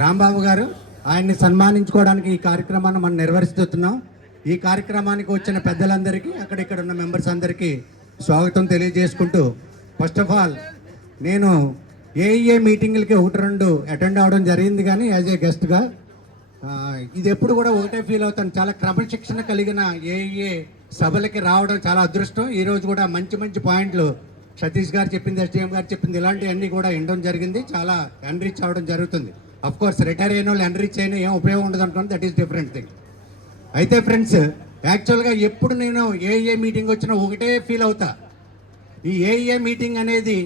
రాంబాబు గారు. ఆయన్ని సన్మానించుకోవడానికి ఈ కార్యక్రమాన్ని మనం నిర్వహిస్తున్నాం. ఈ కార్యక్రమానికి వచ్చిన పెద్దలందరికీ, అక్కడిక్కడ ఉన్న మెంబర్స్ అందరికీ స్వాగతం తెలియజేసుకుంటూ, ఫస్ట్ ఆఫ్ ఆల్ నేను ఏఈఏ మీటింగ్లకి 1-2 అటెండ్ అవ్వడం జరిగింది, కానీ యాజ్ ఏ గెస్ట్గా ఇది ఎప్పుడు కూడా ఒకటే ఫీల్ అవుతాను. చాలా క్రమశిక్షణ కలిగిన ఏఈఏ సభలకి రావడం చాలా అదృష్టం. ఈరోజు కూడా మంచి మంచి పాయింట్లు సతీష్ గారు చెప్పింది, ఎస్డిఎం గారు చెప్పింది, ఇలాంటివన్నీ కూడా వినడం జరిగింది. చాలా ఎన్రిచ్ అవ్వడం జరుగుతుంది. అఫ్ కోర్స్ రిటైర్ అయిన వాళ్ళు ఎన్రిచ్ అయినా ఏం ఉపయోగం ఉండదు అనుకోండి, దట్ ఈస్ డిఫరెంట్ థింగ్. అయితే ఫ్రెండ్స్, యాక్చువల్గా ఎప్పుడు నేను ఏఈఏ మీటింగ్ వచ్చినా ఒకటే ఫీల్ అవుతా. ఈ ఏఈఏ మీటింగ్ అనేది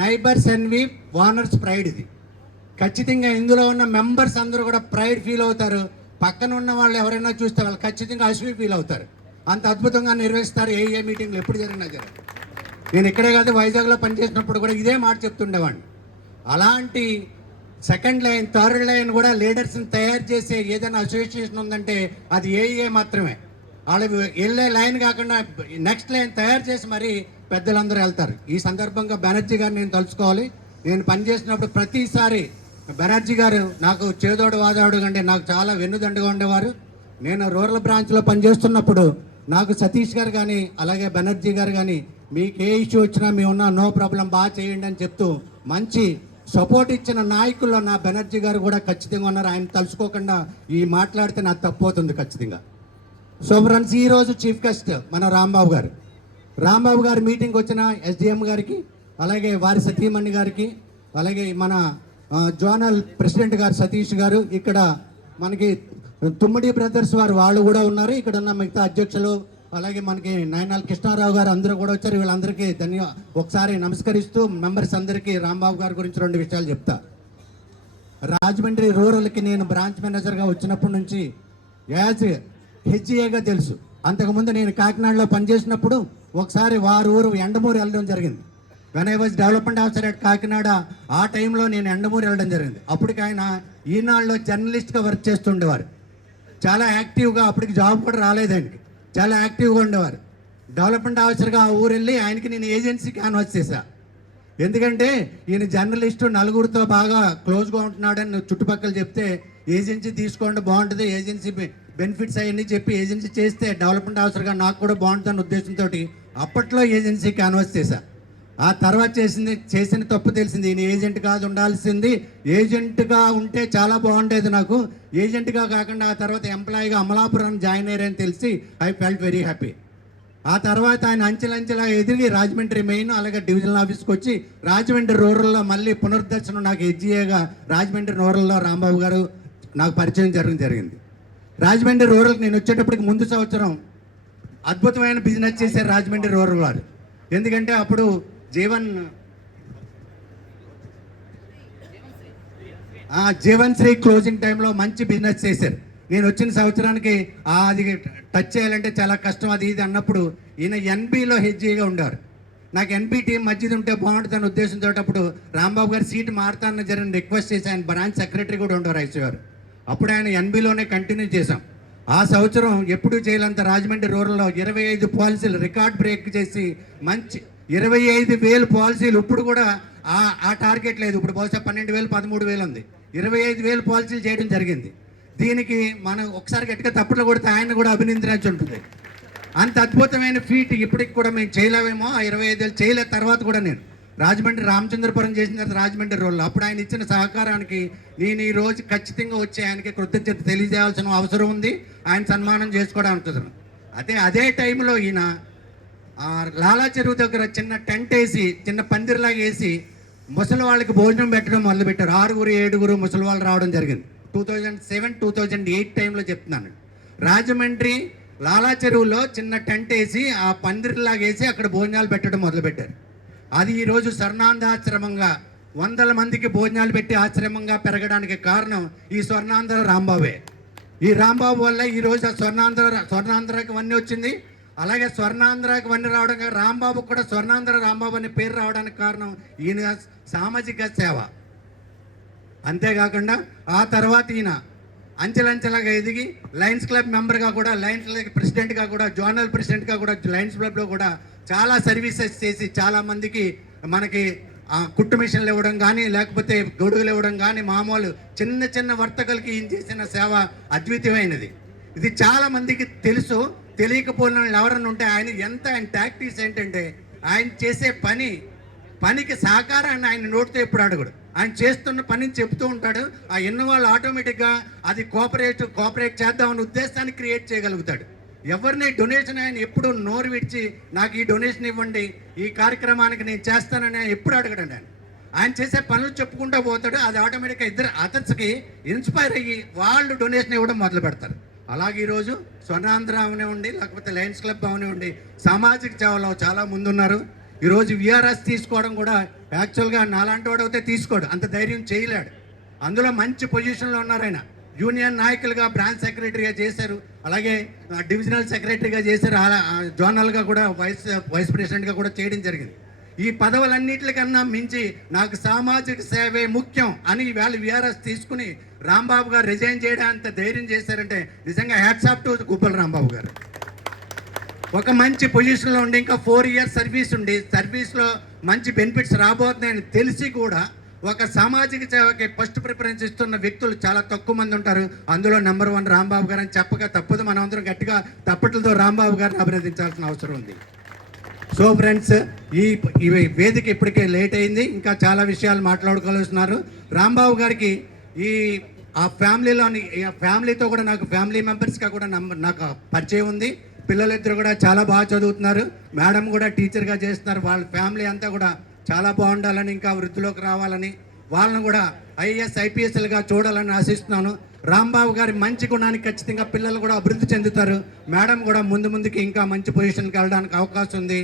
నైబర్స్ ఎన్వి వానర్స్ ప్రైడ్. ఇది ఖచ్చితంగా ఇందులో ఉన్న మెంబర్స్ అందరూ కూడా ప్రైడ్ ఫీల్ అవుతారు. పక్కన ఉన్న వాళ్ళు ఎవరైనా చూస్తే వాళ్ళు ఖచ్చితంగా అసూయ ఫీల్ అవుతారు. అంత అద్భుతంగా నిర్వహిస్తారు ఏఈఏ మీటింగ్లు ఎప్పుడు జరిగినా సరే. నేను ఇక్కడే కాదు, వైజాగ్లో పనిచేసినప్పుడు కూడా ఇదే మాట చెప్తుండేవాడిని. అలాంటి సెకండ్ లైన్, థర్డ్ లైన్ కూడా లీడర్స్ని తయారు చేసే ఏదైనా అసోసియేషన్ ఉందంటే అది ఏఈఏ మాత్రమే. వాళ్ళు వెళ్ళే లైన్ కాకుండా నెక్స్ట్ లైన్ తయారు చేసి మరీ పెద్దలందరూ వెళ్తారు. ఈ సందర్భంగా బెనర్జీ గారిని నేను తలుచుకోవాలి. నేను పనిచేసినప్పుడు ప్రతిసారి బెనర్జీ గారు నాకు చేదోడు వాదోడు కంటే నాకు చాలా వెన్నుదండగా ఉండేవారు. నేను రూరల్ బ్రాంచ్లో పనిచేస్తున్నప్పుడు నాకు సతీష్ గారు కానీ అలాగే బెనర్జీ గారు కానీ మీకు ఏ ఇష్యూ వచ్చినా మీ ఉన్న నో ప్రాబ్లం బాగా చేయండి అని చెప్తూ మంచి సపోర్ట్ ఇచ్చిన నాయకుల్లో నా బెనర్జీ గారు కూడా ఖచ్చితంగా ఉన్నారు. ఆయన తలుచుకోకుండా ఈ మాట్లాడితే నాకు తప్పు అవుతుంది ఖచ్చితంగా. సో ఫ్రెండ్స్, ఈరోజు చీఫ్ గెస్ట్ మన రాంబాబు గారు మీటింగ్కి వచ్చిన ఎస్డిఎం గారికి, అలాగే వారి సతీమణి గారికి, అలాగే మన జోనల్ ప్రెసిడెంట్ గారు సతీష్ గారు, ఇక్కడ మనకి తుమ్మడి బ్రదర్స్ వాళ్ళు కూడా ఉన్నారు. ఇక్కడ ఉన్న మిగతా అధ్యక్షులు, అలాగే మనకి నయనాల్ కృష్ణారావు గారు అందరూ కూడా వచ్చారు. వీళ్ళందరికీ ఒకసారి నమస్కరిస్తూ మెంబర్స్ అందరికీ రాంబాబు గారి గురించి 2 విషయాలు చెప్తా. రాజమండ్రి రూరల్కి నేను బ్రాంచ్ మేనేజర్గా వచ్చినప్పటి నుంచి యాజ్ హెచ్ఏగా తెలుసు. అంతకుముందు నేను కాకినాడలో పనిచేసినప్పుడు ఒకసారి వారు ఊరు ఎండమూరు వెళ్ళడం జరిగింది. When I was development officer at Kakinada, ఆ టైంలో నేను ఎండమూరు వెళ్ళడం జరిగింది. అప్పటికి ఆయన ఈనాడులో జర్నలిస్ట్గా వర్క్ చేస్తుండేవారు. చాలా యాక్టివ్గా, అప్పటికి జాబ్ కూడా రాలేదండి, చాలా యాక్టివ్గా ఉండేవారు. డెవలప్మెంట్ ఆఫీసర్గా ఆ ఊరు వెళ్ళి ఆయనకి నేను ఏజెన్సీ క్యాన్వాస్ చేశా. ఎందుకంటే ఈయన జర్నలిస్టు, నలుగురితో బాగా క్లోజ్గా ఉంటున్నాడని చుట్టుపక్కల చెప్తే ఏజెన్సీ తీసుకోండి బాగుంటుంది, ఏజెన్సీ బెనిఫిట్స్ అవన్నీ చెప్పి ఏజెన్సీ చేస్తే డెవలప్మెంట్ ఆఫీసర్గా నాకు కూడా బాగుంటుందన్న ఉద్దేశంతో అప్పట్లో ఏజెన్సీ క్యాన్వాస్ చేశా. ఆ తర్వాత చేసిన తప్పు తెలిసింది. ఈయన ఏజెంట్ కాదు ఉండాల్సింది, ఏజెంట్గా ఉంటే చాలా బాగుండేది నాకు. ఏజెంట్గా కాకుండా ఆ తర్వాత ఎంప్లాయీగా అమలాపురం జాయిన్ అయ్యారని తెలిసి ఐ ఫెల్ట్ వెరీ హ్యాపీ. ఆ తర్వాత ఆయన అంచెలంచెలా ఎదిగి రాజమండ్రి మెయిన్, అలాగే డివిజనల్ ఆఫీస్కి వచ్చి రాజమండ్రి రూరల్లో మళ్ళీ పునరుద్ధరణ నాకు హెచ్జిఏగా రాజమండ్రి రూరల్లో రాంబాబు గారు నాకు పరిచయం జరిగింది. రాజమండ్రి రూరల్కి నేను వచ్చేటప్పటికి ముందు సంవత్సరం అద్భుతమైన బిజినెస్ చేశారు రాజమండ్రి రూరల్ వారు. ఎందుకంటే అప్పుడు జీవన్ శ్రీ క్లోజింగ్ టైంలో మంచి బిజినెస్ చేశారు. నేను వచ్చిన సంవత్సరానికి అది టచ్ చేయాలంటే చాలా కష్టం, అది ఇది అన్నప్పుడు ఈయన ఎన్బిలో హెచ్జిగా ఉండేవారు. నాకు ఎన్బి టీం మధ్యది ఉంటే బాగుంటుందని ఉద్దేశంతో అప్పుడు రాంబాబు గారు సీటు మారుతానని జరిగిన రిక్వెస్ట్ చేసి ఆయన బ్రాంచ్ సెక్రటరీ కూడా ఉండేవారు ఐసీఆర్. అప్పుడు ఆయన ఎన్బిలోనే కంటిన్యూ చేశాం. ఆ సంవత్సరం ఎప్పుడూ చేయలేంత రాజమండ్రి రూరల్లో 25 పాలసీలు రికార్డ్ బ్రేక్ చేసి మంచి 25,000 పాలసీలు. ఇప్పుడు కూడా ఆ టార్గెట్ లేదు, ఇప్పుడు బహుశా 12,000 13,000 ఉంది. 25,000 పాలసీలు చేయడం జరిగింది. దీనికి మనం ఒకసారి గట్టిగా తప్పులు కొడితే ఆయన కూడా అభినందించాల్సి ఉంటుంది. అంత అద్భుతమైన ఫీట్ ఇప్పటికి కూడా మేము చేయలేమేమో. ఆ 25,000 చేయలే. తర్వాత కూడా నేను రాజమండ్రి రామచంద్రపురం చేసిన తర్వాత రాజమండ్రి రోడ్లో అప్పుడు ఆయన ఇచ్చిన సహకారానికి నేను ఈ రోజు ఖచ్చితంగా వచ్చి ఆయనకి కృతజ్ఞత తెలియజేయాల్సిన అవసరం ఉంది. ఆయన సన్మానం చేసుకోవడం ఉంటుంది. అదే టైంలో ఈయన లాలా చెరువు దగ్గర చిన్న టెంట్ వేసి, చిన్న పందిరిలాగా వేసి ముసలి వాళ్ళకి భోజనం పెట్టడం మొదలుపెట్టారు. 6-7 ముసలి వాళ్ళు రావడం జరిగింది. 2007-2008 టైంలో చెప్తున్నాను. రాజమండ్రి లాలా చెరువులో చిన్న టెంట్ వేసి ఆ పందిరిలాగా వేసి అక్కడ భోజనాలు పెట్టడం మొదలుపెట్టారు. అది ఈరోజు స్వర్ణాంధ్రాశ్రమంగా 100 మందికి భోజనాలు పెట్టి ఆశ్రమంగా పెరగడానికి కారణం ఈ స్వర్ణాంధ్ర రాంబాబే. ఈ రాంబాబు వల్ల ఈరోజు స్వర్ణాంధ్రకి వన్నీ వచ్చింది. అలాగే స్వర్ణాంధ్రకి వన్నీ రావడం, రాంబాబు కూడా స్వర్ణాంధ్ర రాంబాబు అనే పేరు రావడానికి కారణం ఈయన సామాజిక సేవ. అంతేకాకుండా ఆ తర్వాత ఈయన అంచెలంచెలాగా ఎదిగి లయన్స్ క్లబ్ మెంబర్గా కూడా, లయన్స్ ప్రెసిడెంట్గా కూడా, జోనల్ ప్రెసిడెంట్గా కూడా, లయన్స్ క్లబ్లో కూడా చాలా సర్వీసెస్ చేసి చాలా మందికి మనకి కుట్టు మిషన్లు ఇవ్వడం కానీ, లేకపోతే గొడుగులు ఇవ్వడం కానీ, మామూలు చిన్న చిన్న వర్తకులకి ఈయన చేసిన సేవ అద్వితీయమైనది. ఇది చాలా మందికి తెలుసు. తెలియకపోయిన వాళ్ళు ఎవరన్నా ఉంటే ఆయన టాక్టిక్స్ ఏంటంటే, ఆయన చేసే పనికి సహకారాన్ని ఆయన నోటితో ఎప్పుడు అడగడు. ఆయన చేస్తున్న పనిని చెప్తూ ఉంటాడు. ఆ ఎన్న వాళ్ళు ఆటోమేటిక్గా అది కోఆపరేట్ చేద్దామనే ఉద్దేశాన్ని క్రియేట్ చేయగలుగుతాడు. ఎవరిని డొనేషన్ ఆయన ఎప్పుడు నోరు విడిచి నాకు ఈ డొనేషన్ ఇవ్వండి, ఈ కార్యక్రమానికి నేను చేస్తానని ఆయన ఎప్పుడు అడగడండి. ఆయన చేసే పనులు చెప్పుకుంటూ పోతాడు. అది ఆటోమేటిక్గా ఇద్దరు అతర్స్కి ఇన్స్పైర్ అయ్యి వాళ్ళు డొనేషన్ ఇవ్వడం మొదలు పెడతారు. అలాగే ఈరోజు స్వర్ణాంధ్ర అవనివ్వండి, లేకపోతే లయన్స్ క్లబ్ అవనివ్వండి, సామాజిక సేవలో చాలా ముందున్నారు. ఈరోజు విఆర్ఎస్ తీసుకోవడం కూడా యాక్చువల్గా నాలాంటి వాడు అయితే తీసుకోడు, అంత ధైర్యం చేయలేడు. అందులో మంచి పొజిషన్లో ఉన్నారు. ఆయన యూనియన్ నాయకులుగా బ్రాంచ్ సెక్రటరీగా చేశారు, అలాగే డివిజనల్ సెక్రటరీగా చేశారు, జోనల్గా కూడా వైస్ ప్రెసిడెంట్గా కూడా చేయడం జరిగింది. ఈ పదవులన్నింటికన్నా మించి నాకు సామాజిక సేవే ముఖ్యం అని ఈవేళ విఆర్ఎస్ తీసుకుని రాంబాబు గారు రిజైన్ చేయడం అంత ధైర్యం చేశారంటే నిజంగా హ్యాట్స్ ఆఫ్ టు గుబ్బల రాంబాబు గారు. ఒక మంచి పొజిషన్లో ఉండి ఇంకా 4 years సర్వీస్ ఉండి సర్వీస్లో మంచి బెనిఫిట్స్ రాబోతున్నాయని తెలిసి కూడా ఒక సామాజిక సేవకి ఫస్ట్ ప్రిఫరెన్స్ ఇస్తున్న వ్యక్తులు చాలా తక్కువ మంది ఉంటారు. అందులో నెంబర్ 1 రాంబాబు గారు అని చెప్పక తప్పదు. మనం అందరం గట్టిగా తప్పట్లతో రాంబాబు గారిని అభినందించాల్సిన అవసరం ఉంది. సో ఫ్రెండ్స్, ఈ వేదిక ఇప్పటికే లేట్ అయింది, ఇంకా చాలా విషయాలు మాట్లాడుకోవాల్సినారు. రాంబాబు గారికి ఆ ఫ్యామిలీతో కూడా నాకు ఫ్యామిలీ మెంబర్స్గా కూడా నాకు పరిచయం ఉంది. పిల్లలిద్దరు కూడా చాలా బాగా చదువుతున్నారు. మేడం కూడా టీచర్గా చేస్తున్నారు. వాళ్ళ ఫ్యామిలీ అంతా కూడా చాలా బాగుండాలని, ఇంకా వృద్ధిలోకి రావాలని, వాళ్ళని కూడా ఐఏఎస్ ఐపీఎస్లుగా చూడాలని ఆశిస్తున్నాను. రాంబాబు గారి మంచి గుణానికి ఖచ్చితంగా పిల్లలు కూడా అభివృద్ధి చెందుతారు. మేడం కూడా ముందుకి ఇంకా మంచి పొజిషన్కి వెళ్ళడానికి అవకాశం ఉంది.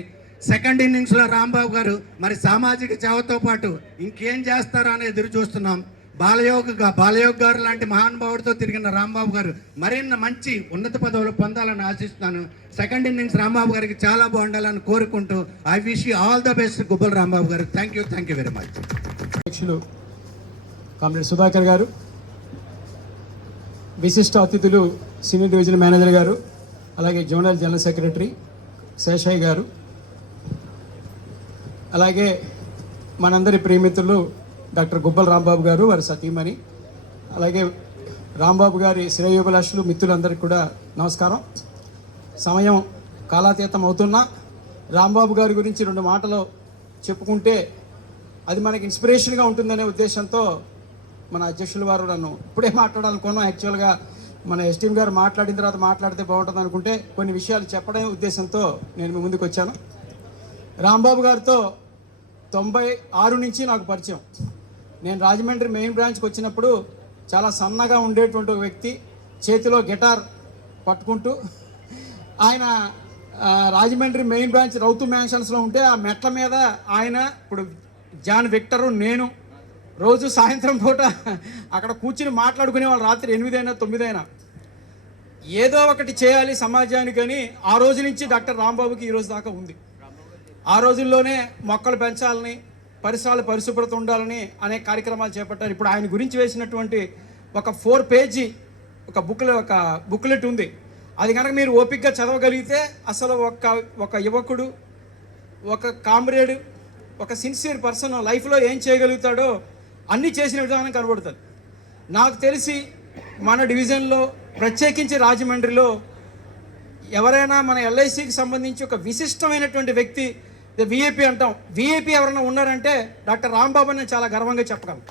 సెకండ్ ఇన్నింగ్స్లో రాంబాబు గారు మరి సామాజిక సేవతో పాటు ఇంకేం చేస్తారో అని ఎదురు చూస్తున్నాం. బాలయోగ్ గారు లాంటి మహానుభావుడితో తిరిగిన రాంబాబు గారు మరిన్న మంచి ఉన్నత పదవులు పొందాలని ఆశిస్తున్నాను. సెకండ్ ఇన్నింగ్స్ రాంబాబు గారికి చాలా బాగుండాలని కోరుకుంటూ I wish you all the best Gubbala Rambabu garu. Thank you very much. అధ్యక్షులు కామ్రేడ్ సుధాకర్ గారు, విశిష్ట అతిథులు సీనియర్ డివిజన్ మేనేజర్ గారు, అలాగే జోనల్ జనరల్ సెక్రటరీ శేషయ్య గారు, అలాగే మనందరి ప్రియమిత్రులు డాక్టర్ గుబ్బల రాంబాబు గారు, వారి సతీమణి, అలాగే రాంబాబు గారి శ్రేయోభిలాషులు మిత్రులందరికీ కూడా నమస్కారం. సమయం కాలాతీతం అవుతున్నా రాంబాబు గారి గురించి 2 మాటలు చెప్పుకుంటే అది మనకి ఇన్స్పిరేషన్గా ఉంటుందనే ఉద్దేశంతో మన అధ్యక్షుల వారు నన్ను ఇప్పుడే మాట్లాడాలనుకున్నాం. యాక్చువల్గా మన ఎస్టీఎం గారు మాట్లాడిన తర్వాత మాట్లాడితే బాగుంటుంది అనుకుంటే కొన్ని విషయాలు చెప్పడం ఉద్దేశంతో నేను మీ ముందుకు వచ్చాను. రాంబాబు గారితో 96 నుంచి నాకు పరిచయం. నేను రాజమండ్రి మెయిన్ బ్రాంచ్కి వచ్చినప్పుడు చాలా సన్నగా ఉండేటువంటి ఒక వ్యక్తి, చేతిలో గిటార్ పట్టుకుంటూ ఆయన రాజమండ్రి మెయిన్ బ్రాంచ్ రౌతు మ్యాన్షన్స్లో ఉంటే ఆ మెట్ల మీద ఆయన, ఇప్పుడు జాన్ విక్టరు, నేను రోజు సాయంత్రం పూట అక్కడ కూర్చుని మాట్లాడుకునే వాళ్ళు. రాత్రి 8 అయినా 9 అయినా ఏదో ఒకటి చేయాలి సమాజానికి అని ఆ రోజు నుంచి డాక్టర్ రాంబాబుకి ఈ రోజు దాకా ఉంది. ఆ రోజుల్లోనే మొక్కలు పెంచాలని, పరిసరాలు పరిశుభ్రత ఉండాలని అనేక కార్యక్రమాలు చేపట్టారు. ఇప్పుడు ఆయన గురించి వేసినటువంటి ఒక 4 పేజీ ఒక బుక్లెట్ ఉంది. అది కనుక మీరు ఓపికగా చదవగలిగితే అసలు ఒక యువకుడు, ఒక కామ్రేడ్, ఒక సిన్సియర్ పర్సన్ లైఫ్లో ఏం చేయగలుగుతాడో అన్నీ చేసిన విధానం కనబడుతుంది. నాకు తెలిసి మన డివిజన్లో ప్రత్యేకించి రాజమండ్రిలో ఎవరైనా మన ఎల్ఐసికి సంబంధించి ఒక విశిష్టమైనటువంటి వ్యక్తి, విఐపి అంటాం, విఐపి ఎవరైనా ఉన్నారంటే డాక్టర్ రాంబాబు అని చాలా గర్వంగా చెప్పగలను.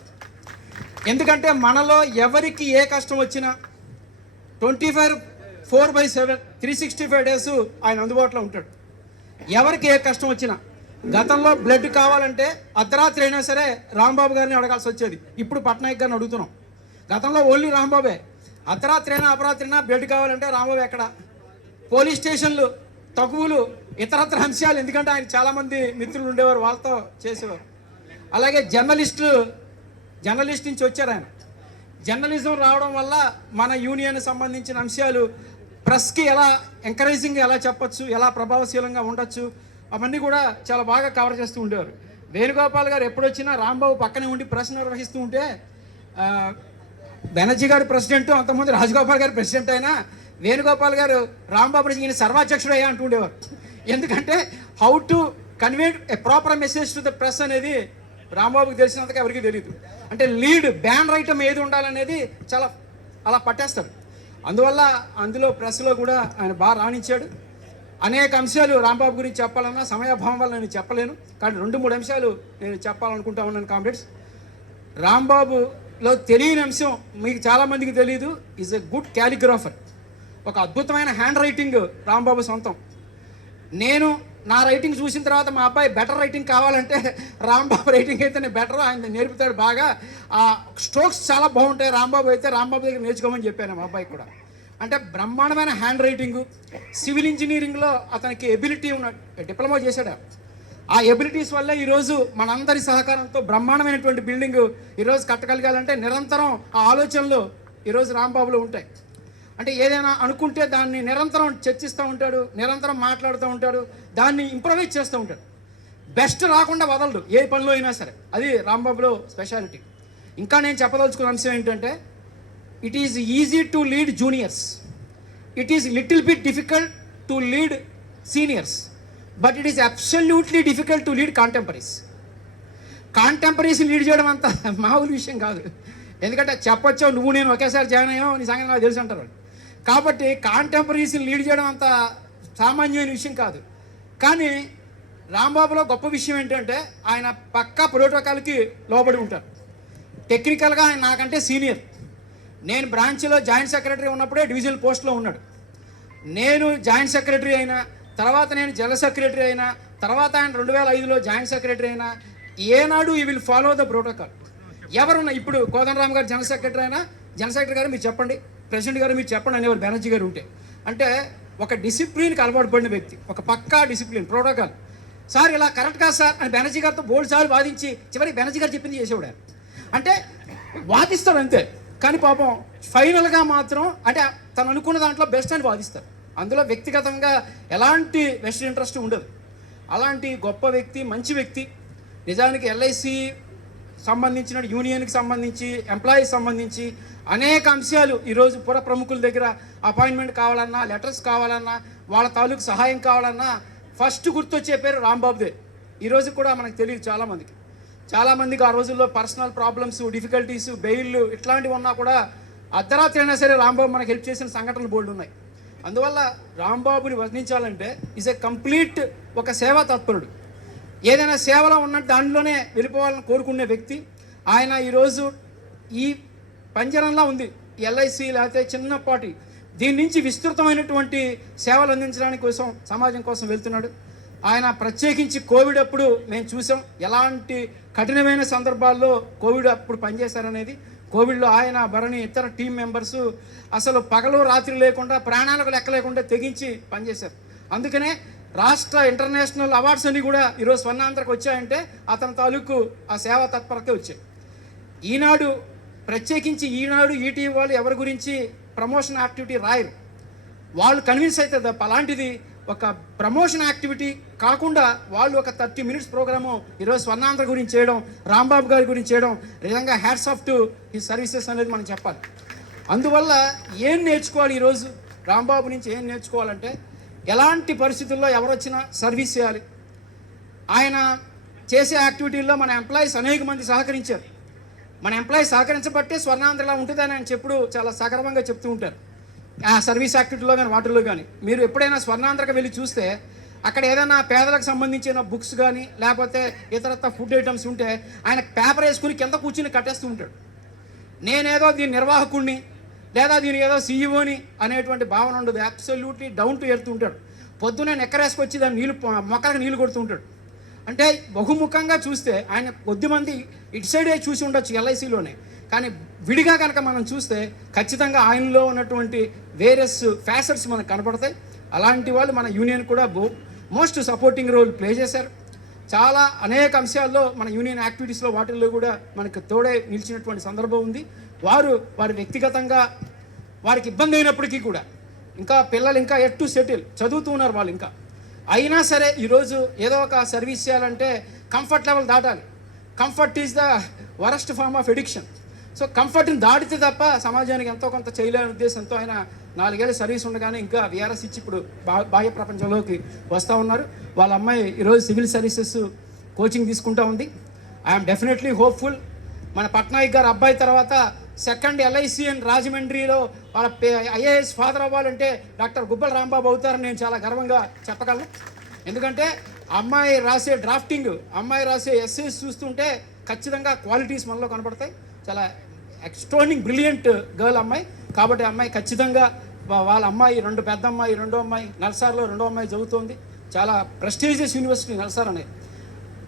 ఎందుకంటే మనలో ఎవరికి ఏ కష్టం వచ్చినా 24/7 365 days ఆయన అందుబాటులో ఉంటాడు. ఎవరికి ఏ కష్టం వచ్చినా, గతంలో బ్లడ్ కావాలంటే అర్ధరాత్రి అయినా సరే రాంబాబు గారిని అడగాల్సి వచ్చేది. ఇప్పుడు పట్నాయక్ గారిని అడుగుతున్నాం. గతంలో ఓన్లీ రాంబాబే. అర్ధరాత్రి అయినా అపరాత్రి అయినా బ్లడ్ కావాలంటే రాంబాబు ఎక్కడ. పోలీస్ స్టేషన్లు, తగువులు, ఇతరత్ర అంశాలు, ఎందుకంటే ఆయన చాలామంది మిత్రులు ఉండేవారు, వాళ్ళతో చేసేవారు. అలాగే జర్నలిస్ట్ నుంచి వచ్చారు ఆయన. జర్నలిజం రావడం వల్ల మన యూనియన్ సంబంధించిన అంశాలు ప్రెస్కి ఎలా ఎంకరేజింగ్గా ఎలా చెప్పచ్చు, ఎలా ప్రభావశీలంగా ఉండొచ్చు, అవన్నీ కూడా చాలా బాగా కవర్ చేస్తూ ఉండేవారు. వేణుగోపాల్ గారు ఎప్పుడొచ్చినా రాంబాబు పక్కనే ఉండి ప్రెస్ నిర్వహిస్తూ ఉంటే, బెనర్జీ గారు ప్రెసిడెంట్, అంతకుముందు రాజగోపాల్ గారు ప్రెసిడెంట్ అయినా వేణుగోపాల్ గారు రాంబాబు ఈయన సర్వాధ్యక్షుడు అయ్యా అంటూ ఉండేవారు. ఎందుకంటే how to convey a proper message to the press అనేది రాంబాబుకి తెలిసినంతగా ఎవరికి తెలియదు. అంటే లీడ్ బ్యానర్ ఐటమ్ ఏది ఉండాలనేది చాలా అలా పట్టేస్తాడు. అందువల్ల అందులో ప్రెస్లో కూడా ఆయన బాగా రాణించాడు. అనేక అంశాలు రాంబాబు గురించి చెప్పాలన్నా సమయాభావం వల్ల నేను చెప్పలేను, కానీ 2-3 అంశాలు నేను చెప్పాలనుకుంటా ఉన్నాను కామ్రేడ్స్. రాంబాబులో తెలియని అంశం మీకు చాలామందికి తెలియదు, ఈజ్ ఎ గుడ్ క్యాలిగ్రాఫర్. ఒక అద్భుతమైన హ్యాండ్ రైటింగ్ రాంబాబు సొంతం. నేను నా రైటింగ్ చూసిన తర్వాత మా అబ్బాయి బెటర్ రైటింగ్ కావాలంటే రాంబాబు రైటింగ్ అయితేనే బెటర్, ఆయన నేర్పుతాడు బాగా. ఆ స్ట్రోక్స్ చాలా బాగుంటాయి. రాంబాబు అయితే రాంబాబు దగ్గర నేర్చుకోమని చెప్పాను మా అబ్బాయి కూడా. అంటే బ్రహ్మాండమైన హ్యాండ్ రైటింగు. సివిల్ ఇంజనీరింగ్లో అతనికి ఎబిలిటీ ఉన్న డిప్లొమా చేశాడు. ఆ ఎబిలిటీస్ వల్ల ఈరోజు మనందరి సహకారంతో బ్రహ్మాండమైనటువంటి బిల్డింగ్ ఈరోజు కట్టగలగాలంటే నిరంతరం ఆ ఆలోచనలు ఈరోజు రాంబాబులో ఉంటాయి. అంటే ఏదైనా అనుకుంటే దాన్ని నిరంతరం చర్చిస్తూ ఉంటాడు, నిరంతరం మాట్లాడుతూ ఉంటాడు, దాన్ని ఇంప్రూవైజ్ చేస్తూ ఉంటాడు. బెస్ట్ రాకుండా వదలడు ఏ పనిలో అయినా సరే. అది రాంబాబులో స్పెషాలిటీ. ఇంకా నేను చెప్పదలుచుకున్న అంశం ఏంటంటే, it is easy to lead juniors, it is little bit difficult to lead seniors, but it is absolutely difficult to lead contemporaries. Contemporaries lead చేయడం అంత మామూలు విషయం కాదు. ఎందుకంటే చెప్పొచ్చో నువ్వు నేను ఒకేసారి జాయిన్ అయ్యావు, నీ సంగతి నాకు తెలుసు అంటారు. కాబట్టి కాంటెంపరీస్ని లీడ్ చేయడం అంత సామాన్యమైన విషయం కాదు. కానీ రాంబాబులో గొప్ప విషయం ఏంటంటే ఆయన పక్కా ప్రోటోకాల్కి లోబడి ఉంటారు. టెక్నికల్గా ఆయన నాకంటే సీనియర్. నేను బ్రాంచ్లో జాయింట్ సెక్రటరీ ఉన్నప్పుడే డివిజనల్ పోస్ట్లో ఉన్నాడు. నేను జాయింట్ సెక్రటరీ అయినా, తర్వాత నేను జనరల్ సెక్రటరీ అయినా, తర్వాత ఆయన 2005లో జాయింట్ సెక్రటరీ అయినా, ఏనాడు ఈ విల్ ఫాలో ద ప్రోటోకాల్. ఎవరున్నా ఇప్పుడు కోదండరామ్ గారు జనరల్ సెక్రటరీ అయినా, జనరల్ సెక్రటరీ గారు మీరు చెప్పండి, ప్రెసిడెంట్ గారు మీరు చెప్పండి అనేవారు బెనర్జీ గారు ఉంటే. అంటే ఒక డిసిప్లిన్కి అలవాటు పడిన వ్యక్తి, ఒక పక్కా డిసిప్లిన్ ప్రోటోకాల్. సార్ ఇలా కరెక్ట్ కాదు సార్ అని బెనర్జీ గారితో బోల్డ్ సార్లు వాదించి చివరికి బెనర్జీ గారు చెప్పింది చేసేవాడు. అంటే వాదిస్తాడు అంతే, కానీ పాపం ఫైనల్గా మాత్రం అంటే తను అనుకున్న దాంట్లో బెస్ట్ అని వాదిస్తారు. అందులో వ్యక్తిగతంగా ఎలాంటి వెస్ట్ ఇంట్రెస్ట్ ఉండదు. అలాంటి గొప్ప వ్యక్తి, మంచి వ్యక్తి. నిజానికి ఎల్ఐసి సంబంధించిన యూనియన్కి సంబంధించి, ఎంప్లాయీస్ సంబంధించి అనేక అంశాలు ఈరోజు పుర ప్రముఖుల దగ్గర అపాయింట్మెంట్ కావాలన్నా, లెటర్స్ కావాలన్నా, వాళ్ళ తాలూకు సహాయం కావాలన్నా ఫస్ట్ గుర్తొచ్చే పేరు రాంబాబుదే. ఈరోజు కూడా మనకు తెలియదు చాలామందికి ఆ రోజుల్లో పర్సనల్ ప్రాబ్లమ్స్, డిఫికల్టీస్, బెయిల్ ఇట్లాంటివి ఉన్నా కూడా అర్ధరాత్రి అయినా సరే రాంబాబు మనకు హెల్ప్ చేసిన సంఘటనలు బోల్డ్ ఉన్నాయి. అందువల్ల రాంబాబుని వర్ణించాలంటే ఈజ్ ఏ కంప్లీట్ ఒక సేవా తత్పరుడు. ఏదైనా సేవలో ఉన్న దానిలోనే వెళ్ళిపోవాలని కోరుకునే వ్యక్తి ఆయన. ఈరోజు ఈ పంజరంలా ఉంది ఎల్ఐసి, లేకపోతే చిన్నపాటి దీని నుంచి విస్తృతమైనటువంటి సేవలు అందించడానికి కోసం, సమాజం కోసం వెళ్తున్నాడు ఆయన. ప్రత్యేకించి కోవిడ్ అప్పుడు మేము చూసాం ఎలాంటి కఠినమైన సందర్భాల్లో కోవిడ్ అప్పుడు పనిచేశారనేది. కోవిడ్లో ఆయన, భరణి, ఇతర టీం మెంబర్స్ అసలు పగలు రాత్రి లేకుండా, ప్రాణాలకు లెక్క లేకుండా తెగించి పనిచేశారు. అందుకనే రాష్ట్ర ఇంటర్నేషనల్ అవార్డ్స్ అన్నీ కూడా ఈరోజు స్వర్ణాంధ్రకు వచ్చాయంటే అతని తాలూకు ఆ సేవా తత్పరతే వచ్చాయి. ఈనాడు ప్రత్యేకించి ఈనాడు, ఈటీవీ వాళ్ళు ఎవరి గురించి ప్రమోషన్ యాక్టివిటీ రాయరు. వాళ్ళు కన్విన్స్ అయితే తప్ప అలాంటిది ఒక ప్రమోషన్ యాక్టివిటీ కాకుండా వాళ్ళు ఒక 30 minutes ప్రోగ్రాము ఈరోజు స్వర్ణాంధ్ర గురించి చేయడం, రాంబాబు గారి గురించి చేయడం నిజంగా హ్యాట్స్ ఆఫ్ టు ఈ సర్వీసెస్ అనేది మనం చెప్పాలి. అందువల్ల ఏం నేర్చుకోవాలి ఈరోజు రాంబాబు నుంచి? ఏం నేర్చుకోవాలంటే ఎలాంటి పరిస్థితుల్లో ఎవరు వచ్చినా సర్వీస్ చేయాలి. ఆయన చేసే యాక్టివిటీల్లో మన ఎంప్లాయీస్ అనేక మంది సహకరించారు. మన ఎంప్లాయీస్ సహకరించబట్టే స్వర్ణాంధ్రలా ఉంటుందని ఆయన చెప్పుడు చాలా సగర్వంగా చెప్తూ ఉంటారు. ఆ సర్వీస్ యాక్టివిటీలో కానీ వాటిల్లో కానీ మీరు ఎప్పుడైనా స్వర్ణాంధ్రకు వెళ్ళి చూస్తే అక్కడ ఏదైనా పేదలకు సంబంధించిన బుక్స్ కానీ లేకపోతే ఇతరత్ర ఫుడ్ ఐటమ్స్ ఉంటే ఆయన పేపర్ వేసుకుని కింద కూర్చుని కట్టేస్తూ ఉంటాడు. నేనేదో దీని నిర్వాహకుడిని లేదా దీని ఏదో సీఈఓని అనేటువంటి భావన ఉండదు. అబ్సల్యూట్లీ డౌన్ టు ఎర్త్ ఉంటాడు. పొద్దునే నెక్కరేసుకొచ్చి దాన్ని మొక్కలకు నీళ్లు కొడుతూ ఉంటాడు. అంటే బహుముఖంగా చూస్తే ఆయన కొద్దిమంది ఇటు సైడే చూసి ఉండొచ్చు ఎల్ఐసిలోనే, కానీ విడిగా కనుక మనం చూస్తే ఖచ్చితంగా ఆయనలో ఉన్నటువంటి వేరియస్ ఫ్యాసెట్స్ మనకు కనపడతాయి. అలాంటి వాళ్ళు మన యూనియన్ కూడా మోస్ట్ సపోర్టింగ్ రోల్ ప్లే చేశారు. చాలా అనేక అంశాల్లో మన యూనియన్ యాక్టివిటీస్లో వాటిల్లో కూడా మనకు తోడే నిలిచినటువంటి సందర్భం ఉంది. వారి వ్యక్తిగతంగా వారికి ఇబ్బంది అయినప్పటికీ కూడా ఇంకా పిల్లలు ఇంకా ఎట్ టు సెటిల్ చదువుతూ ఉన్నారు వాళ్ళు. ఇంకా అయినా సరే ఈరోజు ఏదో ఒక సర్వీస్ చేయాలంటే కంఫర్ట్ లెవెల్ దాటాలి. Comfort is the worst form of addiction. So కంఫర్ట్ని దాటితే తప్ప సమాజానికి ఎంతో కొంత చేయలేని ఉద్దేశంతో ఆయన 4 ఏళ్ళ సర్వీస్ ఉండగానే ఇంకా విఆర్ఎస్ ఇచ్చి ఇప్పుడు బాహ్య ప్రపంచంలోకి వస్తూ ఉన్నారు. వాళ్ళ అమ్మాయి ఈరోజు సివిల్ సర్వీసెస్ కోచింగ్ తీసుకుంటూ ఉంది. I'm definitely hopeful. మన పట్నాయక్ గారు అబ్బాయి తర్వాత సెకండ్ ఎల్ఐసి అండ్ రాజమండ్రిలో వాళ్ళ ఐఏఎస్ ఫాదర్ అవ్వాలంటే డాక్టర్ గుబ్బల రాంబాబు అవుతారని నేను చాలా గర్వంగా చెప్పగలను. ఎందుకంటే అమ్మాయి రాసే డ్రాఫ్టింగ్, అమ్మాయి రాసే ఎస్సేస్ చూస్తుంటే ఖచ్చితంగా క్వాలిటీస్ మనలో కనపడతాయి. చాలా ఎక్స్ట్రానింగ్ బ్రిలియంట్ గర్ల్ అమ్మాయి. కాబట్టి అమ్మాయి ఖచ్చితంగా వాళ్ళ అమ్మాయి రెండో అమ్మాయి నల్సార్లో రెండో అమ్మాయి చదువుతోంది. చాలా ప్రెస్టీజియస్ యూనివర్సిటీ నల్సార్ అనేది.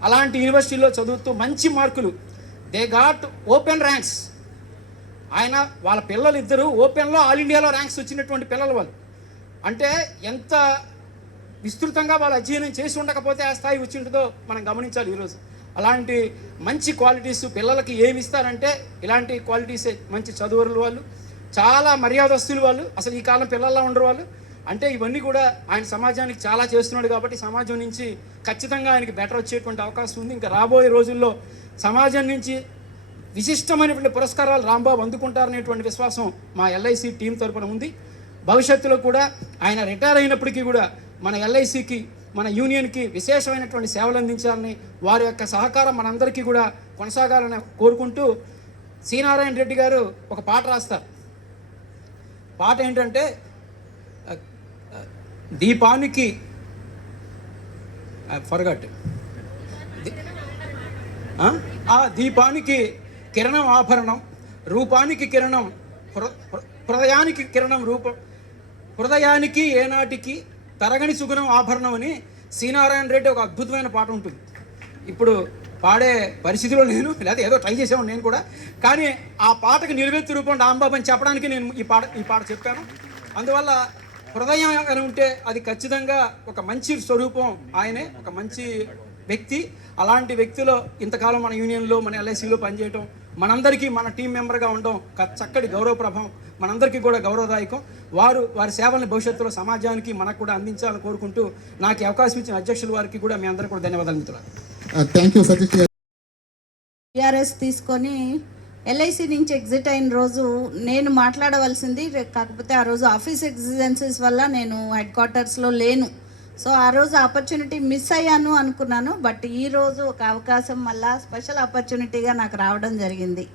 అలాంటి యూనివర్సిటీలో చదువుతూ మంచి మార్కులు, దే గాట్ ఓపెన్ ర్యాంక్స్. ఆయన వాళ్ళ పిల్లలు ఇద్దరు ఓపెన్లో ఆల్ ఇండియాలో ర్యాంక్స్ వచ్చినటువంటి పిల్లలు వాళ్ళు. అంటే ఎంత విస్తృతంగా వాళ్ళు అధ్యయనం చేసి ఉండకపోతే ఆ స్థాయి వచ్చి ఉంటుందో మనం గమనించాలి ఈరోజు. అలాంటి మంచి క్వాలిటీస్ పిల్లలకి ఏమి ఇస్తారంటే ఇలాంటి క్వాలిటీసే. మంచి చదువులు వాళ్ళు, చాలా మర్యాదస్తులు వాళ్ళు, అసలు ఈ కాలం పిల్లల్లా ఉండరు వాళ్ళు. అంటే ఇవన్నీ కూడా ఆయన సమాజానికి చాలా చేస్తున్నాడు కాబట్టి సమాజం నుంచి ఖచ్చితంగా ఆయనకి బెటర్ వచ్చేటువంటి అవకాశం ఉంది. ఇంకా రాబోయే రోజుల్లో సమాజం నుంచి విశిష్టమైనటువంటి పురస్కారాలు రాంబాబు అందుకుంటారనేటువంటి విశ్వాసం మా ఎల్ఐసి టీం తరపున ఉంది. భవిష్యత్తులో కూడా ఆయన రిటైర్ అయినప్పటికీ కూడా మన ఎల్ఐసికి, మన యూనియన్కి విశేషమైనటువంటి సేవలు అందించాలని, వారి యొక్క సహకారం మనందరికీ కూడా కొనసాగాలని కోరుకుంటూ సి నారాయణ రెడ్డి గారు ఒక పాట రాస్తారు. పాట ఏంటంటే దీపానికి ఫర్గట్ దీపానికి కిరణం ఆభరణం, రూపానికి కిరణం హృదయానికి కిరణం రూపం, హృదయానికి ఏనాటికి తరగని సుగుణం ఆభరణం అని శ్రీనారాయణ రెడ్డి ఒక అద్భుతమైన పాట ఉంటుంది. ఇప్పుడు పాడే పరిస్థితిలో నేను, లేదా ఏదో ట్రై చేసాను నేను కూడా, కానీ ఆ పాటకు నిలువెత్తు రూపం రాంబాబు అని చెప్పడానికి నేను ఈ పాట చెప్పాను. అందువల్ల హృదయం అని ఉంటే అది ఖచ్చితంగా ఒక మంచి స్వరూపం ఆయనే, ఒక మంచి వ్యక్తి. అలాంటి వ్యక్తిలో ఇంతకాలం మన యూనియన్లో, మన ఎల్ఐసిలో పనిచేయటం, మనందరికీ మన టీం మెంబర్గా ఉండడం చక్కటి గౌరవప్రభం, మనందరికీ కూడా గౌరవదాయకం. వారి సేవల్ని భవిష్యత్తులో సమాజానికి మనకు కూడా అందించాలని కోరుకుంటూ నాకు ఈ అవకాశం ఇచ్చిన అధ్యక్షుల వారికి కూడా మీ అందరికీ కూడా ధన్యవాదాలు మిత్రులు. థ్యాంక్ యూ సతీష్ గారు. టీఆర్ఎస్ తీసుకొని ఎల్ఐసి నుంచి ఎగ్జిట్ అయిన రోజు నేను మాట్లాడవలసింది, కాకపోతే ఆ రోజు ఆఫీస్ ఎగ్జిజెన్సీస్ వల్ల నేను హెడ్ క్వార్టర్స్లో లేను. సో ఆ రోజు ఆపర్చునిటీ మిస్ అయ్యాను అనుకున్నాను. బట్ ఈరోజు ఒక అవకాశం మళ్ళా స్పెషల్ ఆపర్చునిటీగా నాకు రావడం జరిగింది.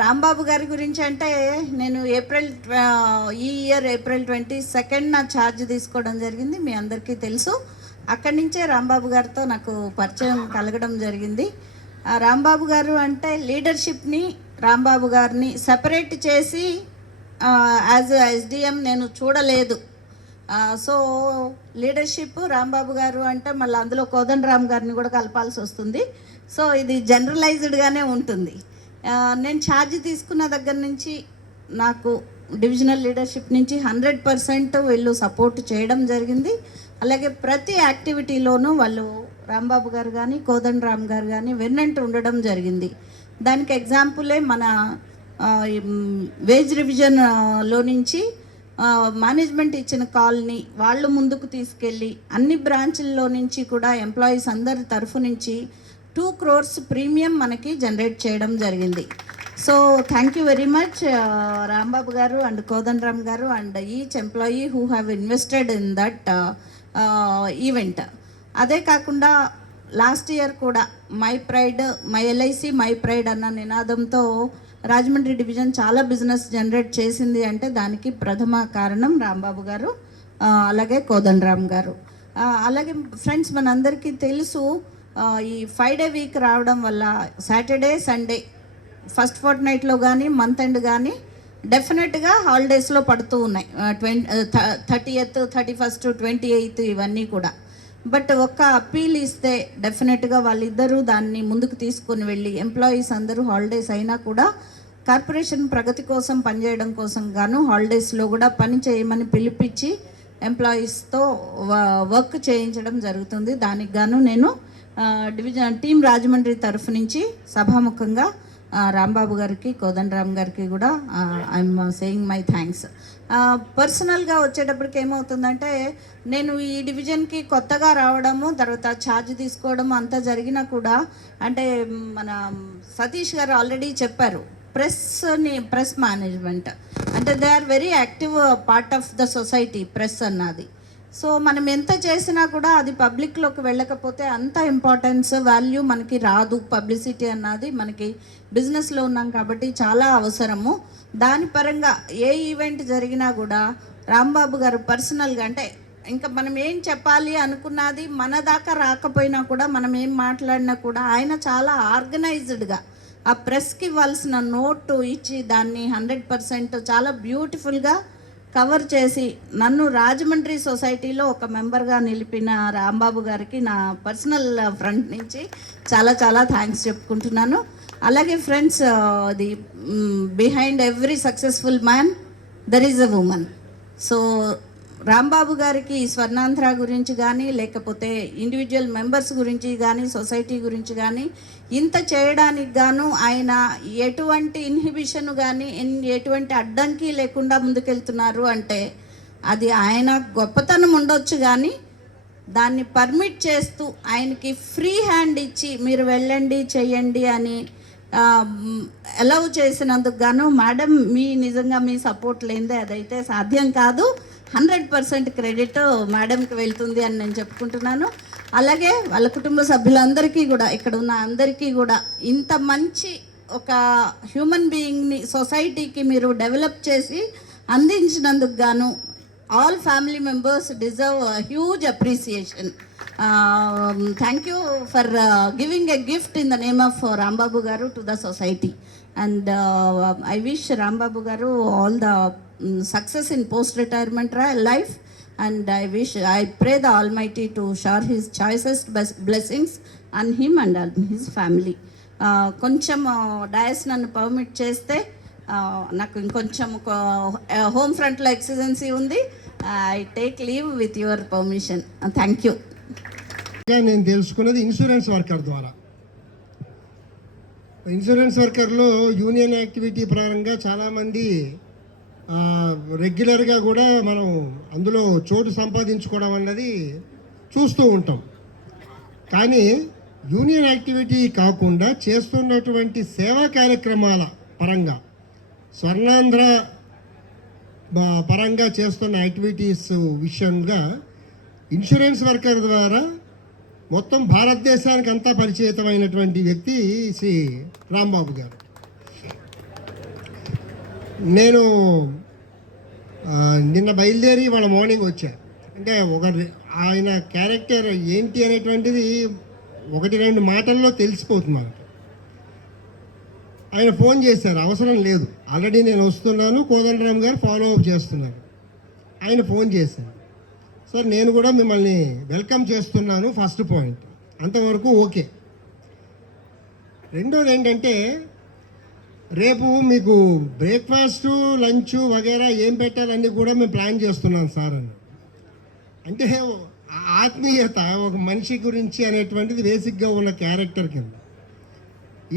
రాంబాబు గారి గురించి అంటే నేను ఈ ఇయర్ ఏప్రిల్ 22 నా ఛార్జ్ తీసుకోవడం జరిగింది. మీ అందరికీ తెలుసు. అక్కడి నుంచే రాంబాబు గారితో నాకు పరిచయం కలగడం జరిగింది. రాంబాబు గారు అంటే లీడర్షిప్ని, రాంబాబు గారిని సెపరేట్ చేసి యాజ్ ఎస్డిఎం నేను చూడలేదు. సో లీడర్షిప్ రాంబాబు గారు అంటే మళ్ళీ అందులో కోదండరామ్ గారిని కూడా కలపాల్సి వస్తుంది. సో ఇది జనరలైజ్డ్గానే ఉంటుంది. నేను ఛార్జ్ తీసుకున్న దగ్గర నుంచి నాకు డివిజనల్ లీడర్షిప్ నుంచి 100% వీళ్ళు సపోర్ట్ చేయడం జరిగింది. అలాగే ప్రతి యాక్టివిటీలోనూ వాళ్ళు రాంబాబు గారు కానీ కోదండరామ్ గారు కానీ వెన్నంటూ ఉండడం జరిగింది. దానికి ఎగ్జాంపులే మన వేజ్ రివిజన్లో నుంచి మేనేజ్మెంట్ ఇచ్చిన కాల్ని వాళ్ళు ముందుకు తీసుకెళ్ళి అన్ని బ్రాంచ్ల్లో నుంచి కూడా ఎంప్లాయీస్ అందరి తరఫు నుంచి 2 crores ప్రీమియం మనకి జనరేట్ చేయడం జరిగింది. So thank you very much Rambabu గారు అండ్ కోదండరామ్ గారు and each employee who have invested in that event. అదే కాకుండా లాస్ట్ ఇయర్ కూడా my pride, my LIC my pride అన్న నినాదంతో రాజమండ్రి డివిజన్ చాలా బిజినెస్ జనరేట్ చేసింది. అంటే దానికి ప్రథమ కారణం రాంబాబు గారు, అలాగే కోదండరామ్ గారు. అలాగే ఫ్రెండ్స్, మనందరికీ తెలుసు ఈ 5-day వీక్ రావడం వల్ల సాటర్డే సండే ఫస్ట్ ఫోర్ట్ నైట్లో కానీ మంత్ ఎండ్ కానీ డెఫినెట్గా హాలిడేస్లో పడుతూ ఉన్నాయి. 30th, 31st, 28th ఇవన్నీ కూడా. బట్ ఒక్క అప్పీల్ ఇస్తే డెఫినెట్గా వాళ్ళిద్దరూ దాన్ని ముందుకు తీసుకొని వెళ్ళి ఎంప్లాయీస్ అందరూ హాలిడేస్ అయినా కూడా కార్పొరేషన్ ప్రగతి కోసం పనిచేయడం కోసం గాను హాలిడేస్లో కూడా పని చేయమని పిలిపించి ఎంప్లాయీస్తో వర్క్ చేయించడం జరుగుతుంది. దానికి గాను నేను డివిజన్ టీం రాజమండ్రి తరఫు నుంచి సభాముఖంగా రాంబాబు గారికి, కోదండరామ్ గారికి కూడా ఐఎమ్ సేయింగ్ మై థ్యాంక్స్. పర్సనల్గా వచ్చేటప్పటికి ఏమవుతుందంటే, నేను ఈ డివిజన్కి కొత్తగా రావడము, తర్వాత ఛార్జ్ తీసుకోవడము అంతా జరిగినా కూడా, అంటే మన సతీష్ గారు ఆల్రెడీ చెప్పారు, ప్రెస్ మేనేజ్మెంట్ అంటే they are very active part of the society. Press అన్నది సో మనం ఎంత చేసినా కూడా అది పబ్లిక్లోకి వెళ్ళకపోతే అంత ఇంపార్టెన్స్ వాల్యూ మనకి రాదు. పబ్లిసిటీ అన్నది మనకి బిజినెస్లో ఉన్నాం కాబట్టి చాలా అవసరము. దాని పరంగా ఏ ఈవెంట్ జరిగినా కూడా రాంబాబు గారు పర్సనల్గా, అంటే ఇంకా మనం ఏం చెప్పాలి అనుకున్నది మన దాకా రాకపోయినా కూడా, మనం ఏం మాట్లాడినా కూడా ఆయన చాలా ఆర్గనైజ్డ్గా ఆ ప్రెస్కి ఇవ్వాల్సిన నోటు ఇచ్చి దాన్ని 100% చాలా బ్యూటిఫుల్గా కవర్ చేసి నన్ను రాజమండ్రి సొసైటీలో ఒక మెంబర్గా నిలిపిన రాంబాబు గారికి నా పర్సనల్ ఫ్రంట్ నుంచి చాలా చాలా థ్యాంక్స్ చెప్పుకుంటున్నాను. అలాగే ఫ్రెండ్స్, అది behind every successful man there is a women. So Rambabu గారికి స్వర్ణాంధ్ర గురించి కానీ, లేకపోతే ఇండివిజువల్ మెంబర్స్ గురించి కానీ, సొసైటీ గురించి కానీ ఇంత చేయడానికి గాను ఆయన ఎటువంటి ఇన్హిబిషన్ కానీ ఎటువంటి అడ్డంకి లేకుండా ముందుకెళ్తున్నారు అంటే అది ఆయన గొప్పతనం ఉండొచ్చు, కానీ దాన్ని పర్మిట్ చేస్తూ ఆయనకి ఫ్రీ హ్యాండ్ ఇచ్చి మీరు వెళ్ళండి చెయ్యండి అని అలౌ చేసినందుకు గాను మేడం, నిజంగా మీ సపోర్ట్ లేనిదే అదైతే సాధ్యం కాదు. 100% క్రెడిట్ మేడంకి వెళ్తుంది అని నేను చెప్పుకుంటున్నాను. అలాగే వాళ్ళ కుటుంబ సభ్యులందరికీ కూడా, ఇక్కడ ఉన్న అందరికీ కూడా ఇంత మంచి ఒక హ్యూమన్ బీయింగ్ని సొసైటీకి మీరు డెవలప్ చేసి అందించినందుకు గాను all family members deserve huge appreciation. Thank you for giving a gift in the name of Rambabu Garu to the society, and I wish Rambabu Garu all the success in post-retirement life, and I pray the Almighty to shower His choicest blessings on him and on his family. కొంచెం dais నన్ను permit చేస్తే నాకు ఇంకొంచెం home ఫ్రంట్లో exigency ఉంది. I take leave with your permission. Thank you. నేను తెలుసుకున్నది insurance worker ద్వారా. ఇన్సూరెన్స్ వర్కర్లో యూనియన్ యాక్టివిటీ పరంగా చాలామంది రెగ్యులర్గా కూడా మనం అందులో చోటు సంపాదించుకోవడం అన్నది చూస్తూ ఉంటాం. కానీ యూనియన్ యాక్టివిటీ కాకుండా చేస్తున్నటువంటి సేవా కార్యక్రమాల పరంగా, స్వర్ణాంధ్ర పరంగా చేస్తున్న యాక్టివిటీస్ విషయంగా ఇన్సూరెన్స్ వర్కర్ ద్వారా మొత్తం భారతదేశానికి అంతా పరిచయితమైనటువంటి వ్యక్తి శ్రీ రాంబాబు గారు. నేను నిన్న బయలుదేరి వాళ్ళ మార్నింగ్ వచ్చా. అంటే ఆయన క్యారెక్టర్ ఏంటి అనేటువంటిది 1-2 మాటల్లో తెలిసిపోతుంది మనకి. ఆయన ఫోన్ చేశారు, అవసరం లేదు, ఆల్రెడీ నేను వస్తున్నాను, కోదండరామ్ గారు ఫాలో అప్ చేస్తున్నారు. ఆయన ఫోన్ చేశారు, సార్ నేను కూడా మిమ్మల్ని వెల్కమ్ చేస్తున్నాను, ఫస్ట్ పాయింట్ అంతవరకు ఓకే. రెండోది ఏంటంటే, రేపు మీకు బ్రేక్ఫాస్టు లంచ్ వగేరా ఏం పెట్టాలన్నీ కూడా మేము ప్లాన్ చేస్తున్నాం సార్ అని. అంటే ఆత్మీయత ఒక మనిషి గురించి అనేటువంటిది బేసిక్గా ఉన్న క్యారెక్టర్ కింద.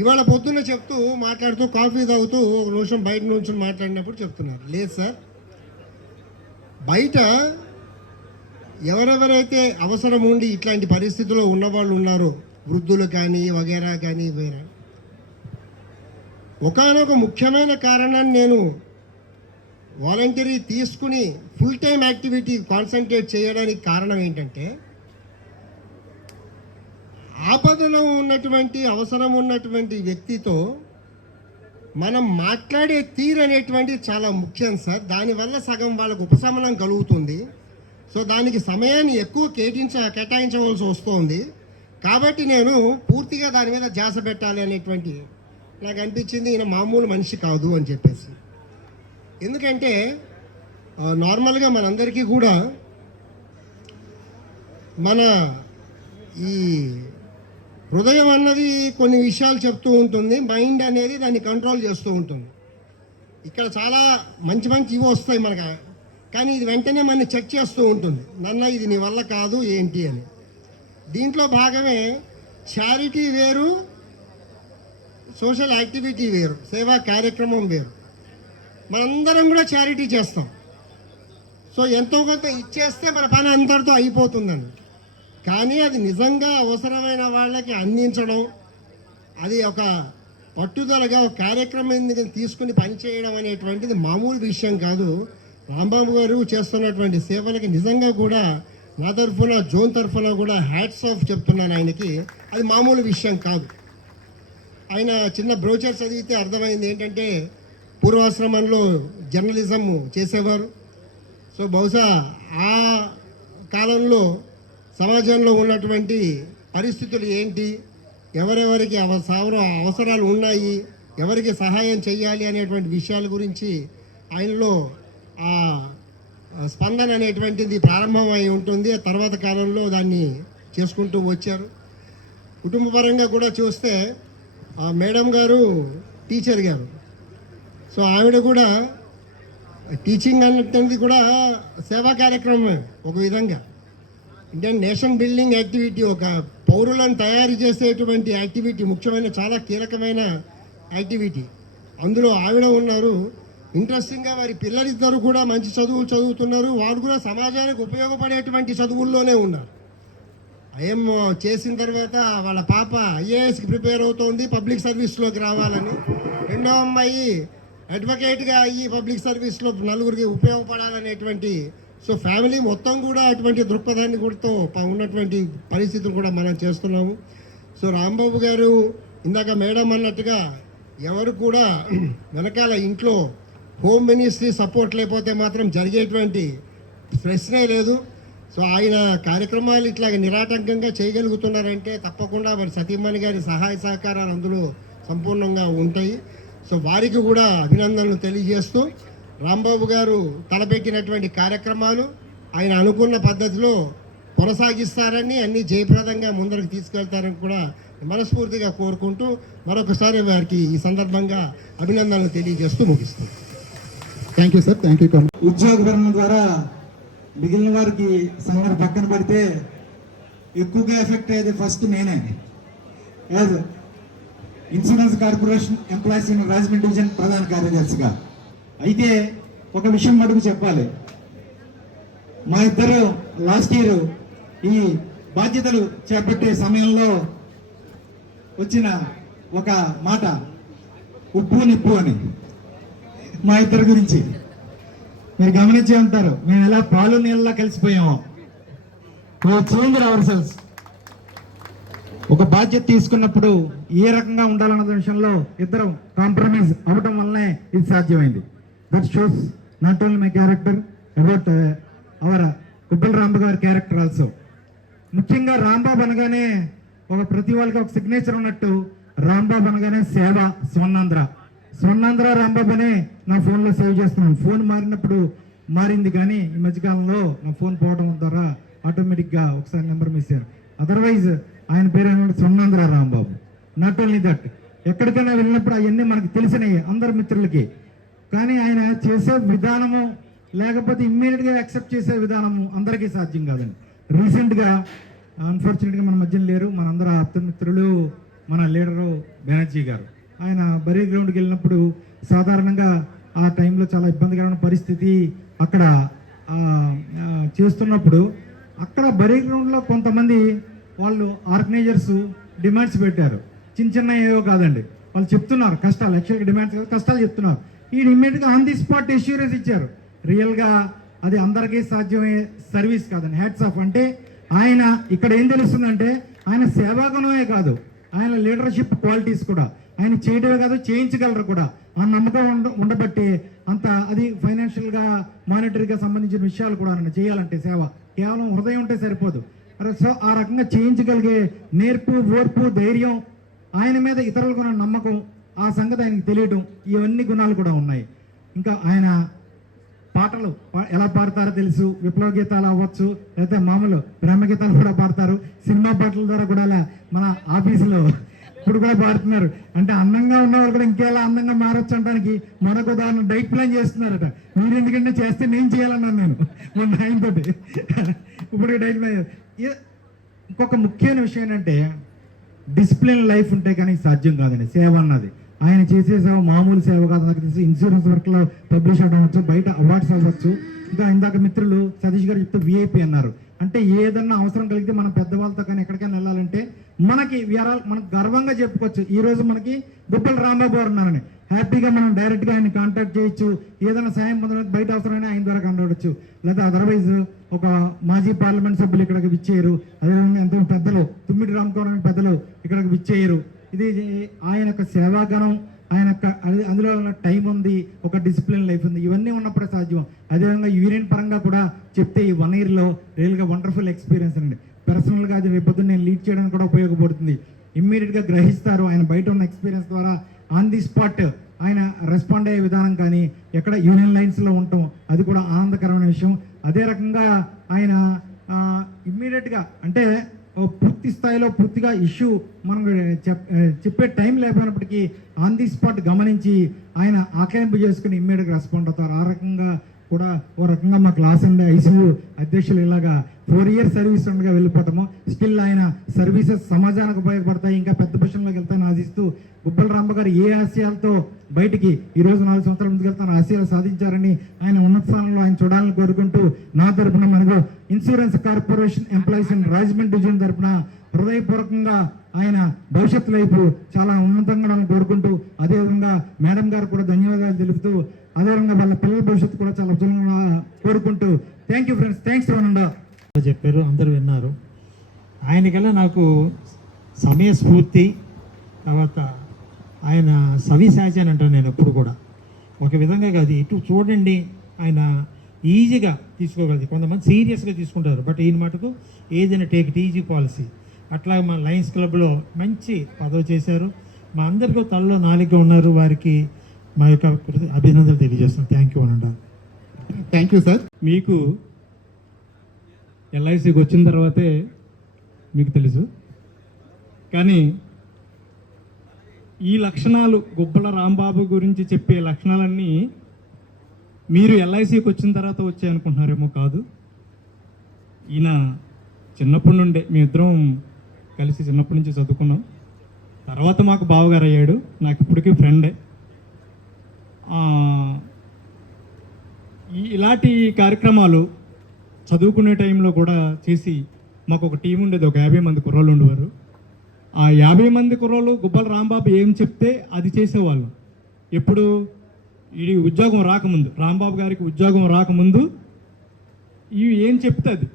ఇవాళ పొద్దున్న చెప్తూ మాట్లాడుతూ కాఫీ తాగుతూ ఒక నిమిషం బయట నుంచి మాట్లాడినప్పుడు చెప్తున్నారు, లేదు సార్ బయట ఎవరెవరైతే అవసరం ఉండి ఇట్లాంటి పరిస్థితుల్లో ఉన్నవాళ్ళు ఉన్నారో, వృద్ధులు కానీ వగేరా కానీ వేరే, ఒకానొక ముఖ్యమైన కారణాన్ని నేను వాలంటరీ తీసుకుని ఫుల్ టైం యాక్టివిటీ కాన్సన్ట్రేట్ చేయడానికి కారణం ఏంటంటే, ఆపదలో ఉన్నటువంటి అవసరం ఉన్నటువంటి వ్యక్తితో మనం మాట్లాడే తీరు అనేటువంటిది చాలా ముఖ్యం సార్. దానివల్ల సగం వాళ్ళకు ఉపశమనం కలుగుతుంది. సో దానికి సమయాన్ని ఎక్కువ కేటాయించవలసి వస్తుంది. కాబట్టి నేను పూర్తిగా దాని మీద ధ్యాస పెట్టాలి అనేటువంటి నాకు అనిపించింది. ఈయన మామూలు మనిషి కాదు అని చెప్పేసి. ఎందుకంటే నార్మల్గా మనందరికీ కూడా మన ఈ హృదయం అన్నది కొన్ని విషయాలు చెప్తూ ఉంటుంది, మైండ్ అనేది దాన్ని కంట్రోల్ చేస్తూ ఉంటుంది. ఇక్కడ చాలా మంచి మంచి ఇవి వస్తాయి మనకు, కానీ ఇది వెంటనే మనని చెక్ చేస్తూ ఉంటుంది, నన్న ఇది నీ వల్ల కాదు ఏంటి అని. దీంట్లో భాగమే చారిటీ వేరు, సోషల్ యాక్టివిటీ వేరు, సేవా కార్యక్రమం వేరు. మనందరం కూడా చారిటీ చేస్తాం. సో ఎంతో కొంత ఇచ్చేస్తే మన పని అంతటితో అయిపోతుందండి. కానీ అది నిజంగా అవసరమైన వాళ్ళకి అందించడం, అది ఒక పట్టుదలగా ఒక కార్యక్రమం తీసుకుని పనిచేయడం అనేటువంటిది మామూలు విషయం కాదు. రాంబాబు గారు చేస్తున్నటువంటి సేవలకి నిజంగా కూడా నా తరఫున జోన్ తరఫున కూడా హ్యాట్స్ ఆఫ్ చెప్తున్నాను ఆయనకి. అది మామూలు విషయం కాదు. ఆయన చిన్న బ్రోచర్ చదివితే అర్థమైంది ఏంటంటే పూర్వాశ్రమంలో జర్నలిజం చేసేవారు. సో బహుశా ఆ కాలంలో సమాజంలో ఉన్నటువంటి పరిస్థితులు ఏంటి, ఎవరెవరికి అవసరాలు ఉన్నాయి, ఎవరికి సహాయం చేయాలి అనేటువంటి విషయాల గురించి ఆయనలో ఆ స్పందన అనేటువంటిది ప్రారంభమై ఉంటుంది. ఆ తర్వాత కాలంలో దాన్ని చేసుకుంటూ వచ్చారు. కుటుంబపరంగా కూడా చూస్తే మేడం గారు టీచర్ గారు. సో ఆవిడ కూడా టీచింగ్ అన్నది కూడా సేవా కార్యక్రమమే ఒక విధంగా. ఇండియన్ నేషన్ బిల్డింగ్ యాక్టివిటీ, ఒక పౌరులను తయారు చేసేటువంటి యాక్టివిటీ, ముఖ్యమైన చాలా కీలకమైన యాక్టివిటీ. అందులో ఆవిడ ఉన్నారు. ఇంట్రెస్టింగ్గా వారి పిల్లలిద్దరూ కూడా మంచి చదువులు చదువుతున్నారు. వారు కూడా సమాజానికి ఉపయోగపడేటువంటి చదువుల్లోనే ఉన్నారు. ఐఎం చేసిన తర్వాత వాళ్ళ పాప ఐఏఎస్కి ప్రిపేర్ అవుతోంది, పబ్లిక్ సర్వీస్లోకి రావాలని. రెండో అమ్మాయి అడ్వకేట్గా అయ్యి పబ్లిక్ సర్వీస్లో నలుగురికి ఉపయోగపడాలనేటువంటి. సో ఫ్యామిలీ మొత్తం కూడా అటువంటి దృక్పథాన్ని కూడా ఉన్నటువంటి పరిస్థితులు కూడా మనం చేస్తున్నాము. సో రాంబాబు గారు ఇందాక మేడం అన్నట్టుగా ఎవరు కూడా వెనకాల ఇంట్లో హోమ్ మినిస్ట్రీ సపోర్ట్ లేకపోతే మాత్రం జరిగేటువంటి ప్రశ్నే లేదు. సో ఆయన కార్యక్రమాలు ఇట్లా నిరాటంకంగా చేయగలుగుతున్నారంటే తప్పకుండా వారి సతీమణి గారి సహాయ సహకారాలు అందులో సంపూర్ణంగా ఉంటాయి. సో వారికి కూడా అభినందనలు తెలియజేస్తూ రాంబాబు గారు తలపెట్టినటువంటి కార్యక్రమాలు ఆయన అనుకున్న పద్ధతిలో కొనసాగిస్తారని, అన్ని జయప్రదంగా ముందరకు తీసుకెళ్తారని కూడా మనస్ఫూర్తిగా కోరుకుంటూ మరొకసారి వారికి ఈ సందర్భంగా అభినందనలు తెలియజేస్తూ ముగిస్తాను. Thank you sir, thank you. ఉద్యోగ భరణ ద్వారా మిగిలిన వారికి సంగతి పక్కన పడితే ఎక్కువగా ఎఫెక్ట్ అయ్యేది ఫస్ట్ నేనే. As insurance corporation employees in Rajahmundry division ప్రధాన కార్యదర్శిగా. అయితే ఒక విషయం మటుకు చెప్పాలి. మా ఇద్దరు లాస్ట్ ఇయర్ ఈ బాధ్యతలు చేపట్టే సమయంలో వచ్చిన ఒక మాట ఉప్పు నిప్పు అని మా ఇద్దరి గురించి మీరు గమనించే ఉంటారు. మేము ఎలా పాలు నీళ్ళలా కలిసిపోయామో. Change ourselves. ఒక బాధ్యత తీసుకున్నప్పుడు ఏ రకంగా ఉండాలన్న విషయంలో ఇద్దరం కాంప్రమైజ్ అవ్వడం వల్లనే ఇది సాధ్యమైంది. That shows not only my character about our Gubbala Rambabu గారి క్యారెక్టర్ ఆల్సో. ముఖ్యంగా రాంబాబు అనగానే ఒక ప్రతి వాళ్ళకి ఒక సిగ్నేచర్ ఉన్నట్టు రాంబాబు అనగానే సేవ స్వర్ణాంధ్ర రాంబాబు అనే నా ఫోన్లో సేవ్ చేస్తున్నాను. ఫోన్ మారినప్పుడు మారింది, కానీ ఈ మధ్యకాలంలో నా ఫోన్ పోవడం ద్వారా ఆటోమేటిక్గా ఒకసారి నెంబర్ మిస్ అయ్యారు. అదర్వైజ్ ఆయన పేరు ఏమంటే Swarnandhra Rambabu. Not only that, ఎక్కడికైనా వెళ్ళినప్పుడు అవన్నీ మనకు తెలిసినాయి అందరి మిత్రులకి. కానీ ఆయన చేసే విధానము, లేకపోతే ఇమ్మీడియట్గా యాక్సెప్ట్ చేసే విధానము అందరికీ సాధ్యం కాదండి. రీసెంట్గా అన్ఫార్చునేట్గా మన మధ్యన లేరు, మనందరూ ఆప్తమిత్రులు మన లీడరు బెనర్జీ గారు. ఆయన బరీ గ్రౌండ్కి వెళ్ళినప్పుడు సాధారణంగా ఆ టైంలో చాలా ఇబ్బందికరమైన పరిస్థితి అక్కడ చేస్తున్నప్పుడు, అక్కడ బరీ గ్రౌండ్లో కొంతమంది వాళ్ళు ఆర్గనైజర్స్ డిమాండ్స్ పెట్టారు. చిన్న ఏవో కాదండి, వాళ్ళు చెప్తున్నారు కష్టాలు, యాక్చువల్గా డిమాండ్స్ కాదు కష్టాలు చెప్తున్నారు. ఈయన ఇమ్మీడియట్గా ఆన్ ది స్పాట్ ఎష్యూరెన్స్ ఇచ్చారు. రియల్గా అది అందరికీ సాధ్యమయ్యే సర్వీస్ కాదండి. Hats off. అంటే ఆయన ఇక్కడ ఏం తెలుస్తుందంటే ఆయన సేవాగుణమే కాదు, ఆయన లీడర్షిప్ క్వాలిటీస్ కూడా ఆయన చేయడమే కాదు చేయించగలరు కూడా. ఆ నమ్మకం ఉండబట్టి అంత అది ఫైనాన్షియల్గా మానిటరీగా సంబంధించిన విషయాలు కూడా ఆయన చేయాలంటే సేవ కేవలం హృదయం ఉంటే సరిపోదు. సో ఆ రకంగా చేయించగలిగే నేర్పు, ఓర్పు, ధైర్యం, ఆయన మీద ఇతరులకు ఉన్న నమ్మకం, ఆ సంగతి ఆయనకి తెలియడం, ఇవన్నీ గుణాలు కూడా ఉన్నాయి. ఇంకా ఆయన పాటలు ఎలా పాడతారో తెలుసు. విప్లవ గీతాలు అవ్వచ్చు, లేకపోతే మామూలు ప్రేమ గీతాలు కూడా పాడతారు. సినిమా పాటల ద్వారా కూడా మన ఆఫీసులో ఇప్పుడు కూడా పాడుతున్నారు. అంటే అందంగా ఉన్నవారు కూడా ఇంకేలా అందంగా మారొచ్చు అనడానికి మరొక ఉదాహరణ డైట్ ప్లాన్ చేస్తున్నారట. మీరు ఎందుకంటే చేస్తే నేను చేయాలన్నాను నేను మొన్న ఆయనతోటి. ఇప్పుడు డైట్ ప్లాన్. ఇంకొక ముఖ్యమైన విషయం ఏంటంటే డిసిప్లిన్ లైఫ్ ఉంటే కానీ సాధ్యం కాదండి సేవ అన్నది. ఆయన చేసే సేవ మామూలు సేవ కాదు. నాకు తెలిసి ఇన్సూరెన్స్ వర్క్లో పబ్లిష్ అవ్వచ్చు, బయట అవార్డ్స్ అవ్వచ్చు. ఇంకా ఇందాక మిత్రులు సతీష్ గారు చెప్తే విఐపి అన్నారు. అంటే ఏదన్నా అవసరం కలిగితే మనం పెద్దవాళ్ళతో కానీ ఎక్కడికైనా వెళ్ళాలంటే మనకి మనకు గర్వంగా చెప్పుకోవచ్చు. ఈ రోజు మనకి గుబ్బల రాంబాబు గారు ఉన్నారని హ్యాపీగా మనం డైరెక్ట్గా ఆయన కాంటాక్ట్ చేయొచ్చు. ఏదైనా సాయం పొందడానికి బయట అవసరమైనా ఆయన ద్వారా కాంటాక్ట్, లేదా అదర్వైజ్ ఒక మాజీ పార్లమెంట్ సభ్యులు ఇక్కడికి విచ్చేయరు. అదేవిధంగా ఎంతో పెద్దలు తుమ్మిడి రామకౌరం పెద్దలు ఇక్కడికి విచ్చేయరు. ఇది ఆయన యొక్క సేవాగణం, ఆయన అందులో టైం ఉంది, ఒక డిసిప్లిన్ లైఫ్ ఉంది. ఇవన్నీ ఉన్నప్పుడే సాధ్యం. అదేవిధంగా యూనియన్ పరంగా కూడా చెప్తే ఈ 1 yearలో రియల్గా వండర్ఫుల్ ఎక్స్పీరియన్స్ అండి. పర్సనల్గా అది రేపొద్దు నేను లీడ్ చేయడానికి కూడా ఉపయోగపడుతుంది. ఇమ్మీడియట్గా గ్రహిస్తారు. ఆయన బయట ఉన్న ఎక్స్పీరియన్స్ ద్వారా ఆన్ ది స్పాట్ ఆయన రెస్పాండ్ అయ్యే విధానం కానీ ఎక్కడ యూనియన్ లైన్స్లో ఉండటం అది కూడా ఆనందకరమైన విషయం. అదే రకంగా ఆయన ఇమ్మీడియట్గా అంటే పూర్తి స్థాయిలో పూర్తిగా ఇష్యూ మనం చెప్పే టైం లేకపోయినప్పటికీ ఆన్ ది స్పాట్ గమనించి ఆయన ఆక్లాంపు చేసుకుని ఇమ్మీడియట్గా రెస్పాండ్ అవుతారు. ఆ రకంగా కూడా ఓ రకంగా మా క్లాస్ అండ్ ఐసీయూ అధ్యక్షులు ఇలాగా 4 years సర్వీస్ ఉండగా వెళ్ళిపోతాము. స్టిల్ ఆయన సర్వీసెస్ సమాజానికి ఉపయోగపడతాయి, ఇంకా పెద్ద పొజిషన్లోకి వెళ్తాను ఆశిస్తూ గుబ్బల రాంబాబు గారు ఏ ఆశయాలతో బయటికి ఈరోజు 4 సంవత్సరాల ముందుకు వెళ్తాను ఆశయాలు సాధించారని ఆయన ఉన్నత స్థానంలో ఆయన చూడాలని కోరుకుంటూ నా తరపున మనకు insurance corporation employees and Rajahmundry division తరపున హృదయపూర్వకంగా ఆయన భవిష్యత్తు వైపు చాలా ఉన్నతంగా కోరుకుంటూ అదేవిధంగా మేడం గారు కూడా ధన్యవాదాలు తెలుపుతూ అదేవిధంగా వాళ్ళ పిల్లల భవిష్యత్తు కూడా చాలా ఉజ్వలంగా కోరుకుంటూ థ్యాంక్ యూ ఫ్రెండ్స్, థ్యాంక్స్ వనండా చెప్పారు, అందరూ విన్నారు. ఆయనకల్లా నాకు సమయస్ఫూర్తి, తర్వాత ఆయన సవిశాచి అని అంటాను నేను ఎప్పుడు కూడా. ఒక విధంగా కాదు, ఇటు చూడండి ఆయన ఈజీగా తీసుకోగలదు. కొంతమంది సీరియస్గా తీసుకుంటారు, బట్ ఈయన మటుకు ఏదైనా టేక్ ఇట్ ఈజీ పాలసీ. అట్లా మా లయన్స్ క్లబ్లో మంచి పదవి చేశారు. మా అందరికీ తలలో నాలుగుగా ఉన్నారు. వారికి మా యొక్క అభినందనలు తెలియజేస్తున్నాం. థ్యాంక్ యూ అనండా. Thank you sir. మీకు ఎల్ఐసికి వచ్చిన తర్వాతే మీకు తెలుసు, కానీ ఈ లక్షణాలు గుబ్బల రాంబాబు గురించి చెప్పే లక్షణాలన్నీ మీరు ఎల్ఐసికి వచ్చిన తర్వాత వచ్చాయి అనుకుంటున్నారేమో. కాదు, ఈయన చిన్నప్పటి నుండే మేమిద్దరం కలిసి చిన్నప్పటి నుంచి చదువుకున్నాం. తర్వాత మాకు బావగారు అయ్యాడు, నాకు ఇప్పటికీ ఫ్రెండే. ఇలాంటి కార్యక్రమాలు చదువుకునే టైంలో కూడా చేసి మాకు ఒక టీం ఉండేది, ఒక 50 మంది కుర్రోళ్ళు ఉండేవారు. ఆ 50 మంది కుర్రోళ్ళు గుబ్బల రాంబాబు ఏం చెప్తే అది చేసేవాళ్ళు. ఎప్పుడు ఈ ఉద్యోగం రాకముందు, రాంబాబు గారికి ఉద్యోగం రాకముందు ఇవి ఏం చెప్తే అది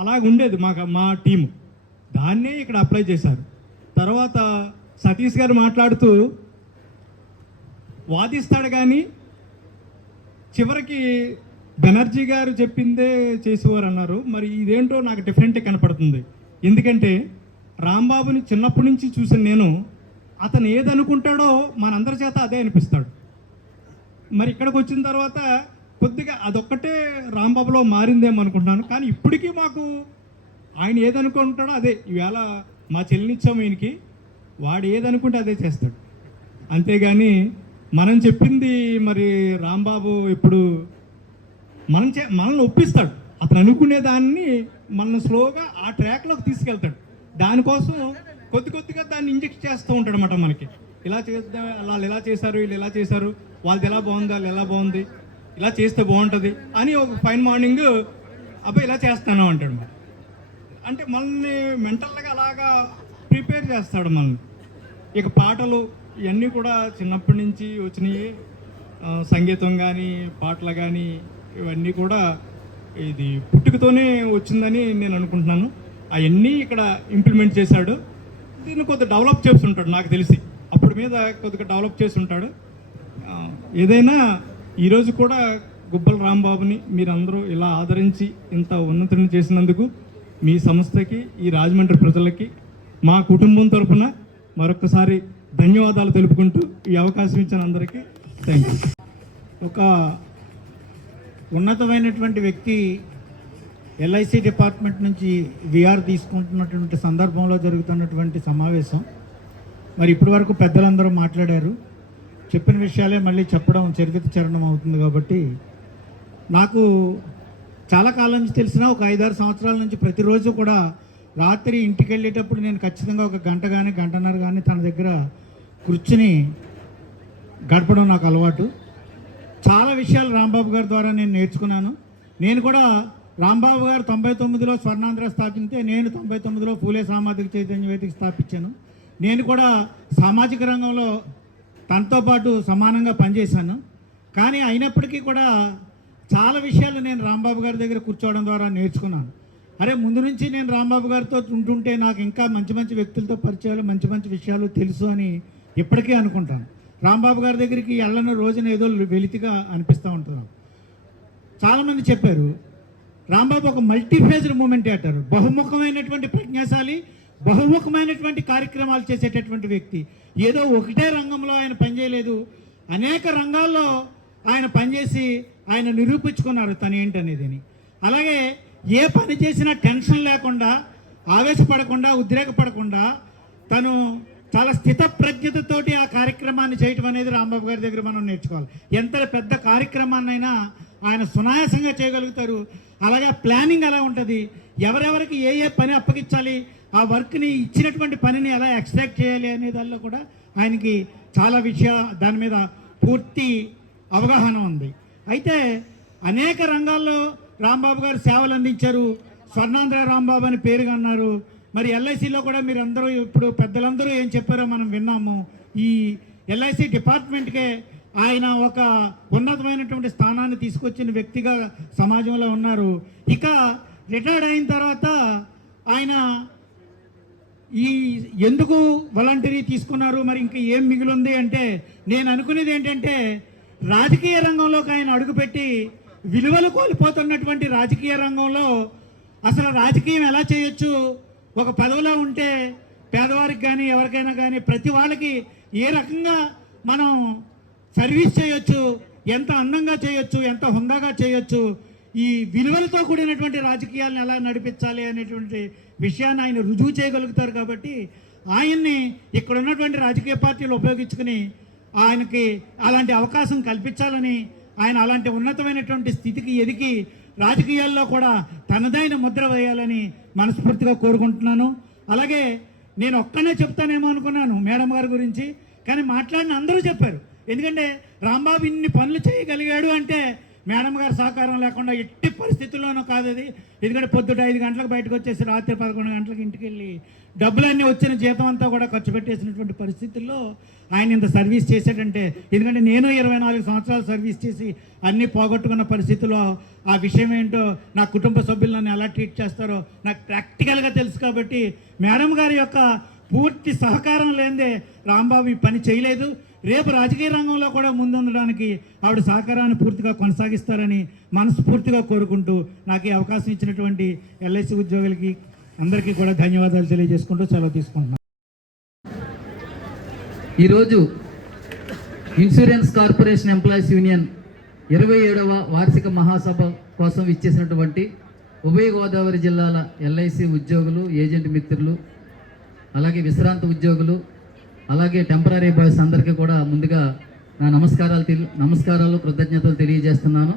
అలాగ ఉండేది మా టీము. దాన్నే ఇక్కడ అప్లై చేశారు. తర్వాత సతీష్ గారు మాట్లాడుతూ వాదిస్తాడు, కానీ చివరికి బెనర్జీ గారు చెప్పిందే చేసేవారు అన్నారు. మరి ఇదేంటో నాకు డిఫరెంట్గా కనపడుతుంది. ఎందుకంటే రాంబాబుని చిన్నప్పటి నుంచి చూసిన నేను, అతను ఏదనుకుంటాడో మనందరి చేత అదే అనిపిస్తాడు. మరి ఇక్కడికి వచ్చిన తర్వాత కొద్దిగా అదొక్కటే రాంబాబులో మారిందేమో అనుకుంటున్నాను. కానీ ఇప్పటికీ మాకు ఆయన ఏదనుకుంటాడో అదే. ఈవేళ మా చెల్లినిచ్చాము ఈయనకి, వాడు ఏదనుకుంటే అదే చేస్తాడు. అంతేగాని మనం చెప్పింది మరి రాంబాబు ఇప్పుడు మనల్ని ఒప్పిస్తాడు. అతను అనుకునే దాన్ని మనల్ని స్లోగా ఆ ట్రాక్లోకి తీసుకెళ్తాడు. దానికోసం కొద్దిగా దాన్ని ఇంజెక్ట్ చేస్తూ ఉంటాడు అన్నమాట. మనకి ఇలా చేద్దాం, వాళ్ళు ఎలా చేశారు, వీళ్ళు ఎలా చేశారు, వాళ్ళది ఎలా బాగుంది, వాళ్ళు ఎలా బాగుంది, ఇలా చేస్తే బాగుంటుంది అని ఒక ఫైన్ మార్నింగ్ అబ్బాయి ఇలా చేస్తాను అంటాడు. మరి అంటే మనల్ని మెంటల్గా అలాగా ప్రిపేర్ చేస్తాడు మనల్ని. ఇక పాటలు ఇవన్నీ కూడా చిన్నప్పటి నుంచి వచ్చినాయి. సంగీతం కానీ పాటలు కానీ ఇవన్నీ కూడా ఇది పుట్టుకతోనే వచ్చిందని నేను అనుకుంటున్నాను. అవన్నీ ఇక్కడ ఇంప్లిమెంట్ చేశాడు. దీన్ని కొద్దిగా డెవలప్ చేసి ఉంటాడు నాకు తెలిసి. అప్పుడు మీద కొద్దిగా డెవలప్ చేసి ఉంటాడు. ఏదైనా ఈరోజు కూడా గుబ్బల రాంబాబుని మీరందరూ ఇలా ఆదరించి ఇంత ఉన్నతిని చేసినందుకు మీ సంస్థకి, ఈ రాజమండ్రి ప్రజలకి మా కుటుంబం తరఫున మరొకసారి ధన్యవాదాలు తెలుపుకుంటూ ఈ అవకాశం ఇచ్చిన అందరికీ థ్యాంక్ యూ. ఒక ఉన్నతమైనటువంటి వ్యక్తి ఎల్ఐసి డిపార్ట్మెంట్ నుంచి విఆర్ తీసుకుంటున్నటువంటి సందర్భంలో జరుగుతున్నటువంటి సమావేశం. మరి ఇప్పటి వరకు పెద్దలందరూ మాట్లాడారు, చెప్పిన విషయాలే మళ్ళీ చెప్పడం చరిత్ర చరణం అవుతుంది. కాబట్టి నాకు చాలా కాలం నుంచి తెలిసిన ఒక 5-6 సంవత్సరాల నుంచి ప్రతిరోజు కూడా రాత్రి ఇంటికి వెళ్ళేటప్పుడు నేను ఖచ్చితంగా ఒక గంట కానీ గంటన్నర కానీ తన దగ్గర కూర్చుని గడపడం నాకు అలవాటు. చాలా విషయాలు రాంబాబు గారి ద్వారా నేను నేర్చుకున్నాను. నేను కూడా రాంబాబు గారు 99లో స్వర్ణాంధ్ర స్థాపిస్తే నేను 99లో పూలే సామాజిక చైతన్య వేదిక స్థాపించాను. నేను కూడా సామాజిక రంగంలో తనతో పాటు సమానంగా పనిచేశాను. కానీ అయినప్పటికీ కూడా చాలా విషయాలు నేను రాంబాబు గారి దగ్గర కూర్చోవడం ద్వారా నేర్చుకున్నాను. అరే ముందు నుంచి నేను రాంబాబు గారితో ఉంటుంటే నాకు ఇంకా మంచి మంచి వ్యక్తులతో పరిచయాలు, మంచి మంచి విషయాలు తెలుసు అని ఇప్పటికీ అనుకుంటాను. రాంబాబు గారి దగ్గరికి వెళ్ళని రోజున ఏదో వెలితిగా అనిపిస్తూ ఉంటుంది. చాలామంది చెప్పారు రాంబాబు ఒక మల్టీఫేజ్డ్ మూమెంటేటర్, బహుముఖమైనటువంటి ప్రజ్ఞాశాలి, బహుముఖమైనటువంటి కార్యక్రమాలు చేసేటటువంటి వ్యక్తి. ఏదో ఒకటే రంగంలో ఆయన పనిచేయలేదు, అనేక రంగాల్లో ఆయన పనిచేసి ఆయన నిరూపించుకున్నారు తను ఏంటనేది. అలాగే ఏ పని చేసినా టెన్షన్ లేకుండా, ఆవేశపడకుండా, ఉద్రేకపడకుండా తను చాలా స్థితప్రజ్ఞతతోటి ఆ కార్యక్రమాన్ని చేయటం అనేది రాంబాబు గారి దగ్గర మనం నేర్చుకోవాలి. ఎంత పెద్ద కార్యక్రమాన్నైనా ఆయన సునాయాసంగా చేయగలుగుతారు. అలాగే ప్లానింగ్ ఎలా ఉంటుంది, ఎవరెవరికి ఏ ఏ పని అప్పగించాలి, ఆ వర్క్ని ఇచ్చినటువంటి పనిని ఎలా ఎక్స్ట్రాక్ట్ చేయాలి అనే దానిలో కూడా ఆయనకి చాలా దాని మీద పూర్తి అవగాహన ఉంది. అయితే అనేక రంగాల్లో రాంబాబు గారు సేవలు అందించారు. స్వర్ణాంధ్ర రాంబాబు అని పేరుగా అన్నారు. మరి ఎల్ఐసిలో కూడా మీరు అందరూ ఇప్పుడు పెద్దలందరూ ఏం చెప్పారో మనం విన్నాము. ఈ ఎల్ఐసి డిపార్ట్మెంట్కే ఆయన ఒక ఉన్నతమైనటువంటి స్థానాన్ని తీసుకొచ్చిన వ్యక్తిగా సమాజంలో ఉన్నారు. ఇక రిటైర్డ్ అయిన తర్వాత ఆయన ఈ ఎందుకు వాలంటరీ తీసుకున్నారు, మరి ఇంకా ఏం మిగిలింది అంటే నేను అనుకునేది ఏంటంటే రాజకీయ రంగంలోకి ఆయన అడుగుపెట్టి విలువలు కోల్పోతున్నటువంటి రాజకీయ రంగంలో అసలు రాజకీయం ఎలా చేయొచ్చు, ఒక పదవిలో ఉంటే పేదవారికి కానీ ఎవరికైనా కానీ ప్రతి వాళ్ళకి ఏ రకంగా మనం సర్వీస్ చేయొచ్చు, ఎంత అందంగా చేయొచ్చు, ఎంత హుందాగా చేయొచ్చు, ఈ విలువలతో కూడినటువంటి రాజకీయాలను ఎలా నడిపించాలి అనేటువంటి విషయాన్ని ఆయన రుజువు చేయగలుగుతారు. కాబట్టి ఆయన్ని ఇక్కడ ఉన్నటువంటి రాజకీయ పార్టీలు ఉపయోగించుకుని ఆయనకి అలాంటి అవకాశం కల్పించాలని, ఆయన అలాంటి ఉన్నతమైనటువంటి స్థితికి ఎదిగి రాజకీయాల్లో కూడా తనదైన ముద్ర వేయాలని మనస్ఫూర్తిగా కోరుకుంటున్నాను. అలాగే నేను ఒక్కనే చెప్తానేమో అనుకున్నాను మేడం గారి గురించి, కానీ మాట్లాడిన అందరూ చెప్పారు. ఎందుకంటే రాంబాబు ఇన్ని పనులు చేయగలిగాడు అంటే మేడం గారి సహకారం లేకుండా ఎట్టి పరిస్థితుల్లోనూ కాదు అది. ఎందుకంటే పొద్దుట 5 గంటలకు బయటకు వచ్చేసి రాత్రి 11 గంటలకు ఇంటికి వెళ్ళి డబ్బులన్నీ వచ్చిన జీతం అంతా కూడా ఖర్చు పెట్టేసినటువంటి పరిస్థితుల్లో ఆయన ఇంత సర్వీస్ చేశాడంటే, ఎందుకంటే నేను 24 సంవత్సరాలు సర్వీస్ చేసి అన్నీ పోగొట్టుకున్న పరిస్థితుల్లో ఆ విషయం ఏంటో నా కుటుంబ సభ్యులు నన్ను ఎలా ట్రీట్ చేస్తారో నాకు ప్రాక్టికల్గా తెలుసు. కాబట్టి మేడం గారి యొక్క పూర్తి సహకారం లేనిదే రాంబాబు ఈ పని చేయలేదు. రేపు రాజకీయ రంగంలో కూడా ముందుండడానికి ఆవిడ సహకారాన్ని పూర్తిగా కొనసాగిస్తారని మనస్ఫూర్తిగా కోరుకుంటూ నాకు ఈ అవకాశం ఇచ్చినటువంటి ఎల్ఐసి ఉద్యోగులకి అందరికీ కూడా ధన్యవాదాలు తెలియజేసుకుంటూ సెలవు తీసుకుంటున్నాను. ఈరోజు ఇన్సూరెన్స్ కార్పొరేషన్ ఎంప్లాయీస్ యూనియన్ 27వ వార్షిక మహాసభ కోసం ఇచ్చేసినటువంటి ఉభయ గోదావరి జిల్లాల ఎల్ఐసి ఉద్యోగులు, ఏజెంట్ మిత్రులు, అలాగే విశ్రాంత ఉద్యోగులు, అలాగే టెంపరీ బాయ్స్ అందరికీ కూడా ముందుగా నా నమస్కారాలు కృతజ్ఞతలు తెలియజేస్తున్నాను.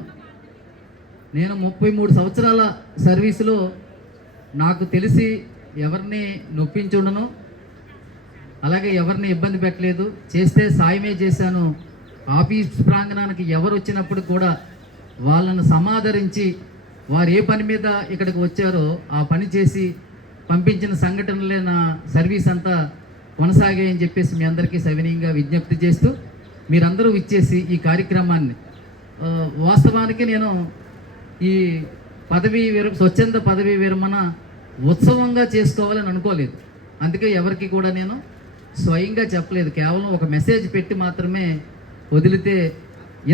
నేను 33 సంవత్సరాల సర్వీసులో నాకు తెలిసి ఎవరిని నొప్పించుండను, అలాగే ఎవరిని ఇబ్బంది పెట్టలేదు, చేస్తే సాయమే చేశాను. ఆఫీస్ ప్రాంగణానికి ఎవరు వచ్చినప్పుడు కూడా వాళ్ళను సమాదరించి వారు ఏ పని మీద ఇక్కడికి వచ్చారో ఆ పని చేసి పంపించిన సంఘటనలే నా సర్వీస్ అంతా కొనసాగాయని చెప్పేసి మీ అందరికీ సవినీయంగా విజ్ఞప్తి చేస్తూ మీరందరూ ఇచ్చేసి ఈ కార్యక్రమాన్ని వాస్తవానికి నేను ఈ స్వచ్ఛంద పదవీ విరమణ ఉత్సవంగా చేసుకోవాలని అనుకోలేదు. అందుకే ఎవరికి కూడా నేను స్వయంగా చెప్పలేదు. కేవలం ఒక మెసేజ్ పెట్టి మాత్రమే వదిలితే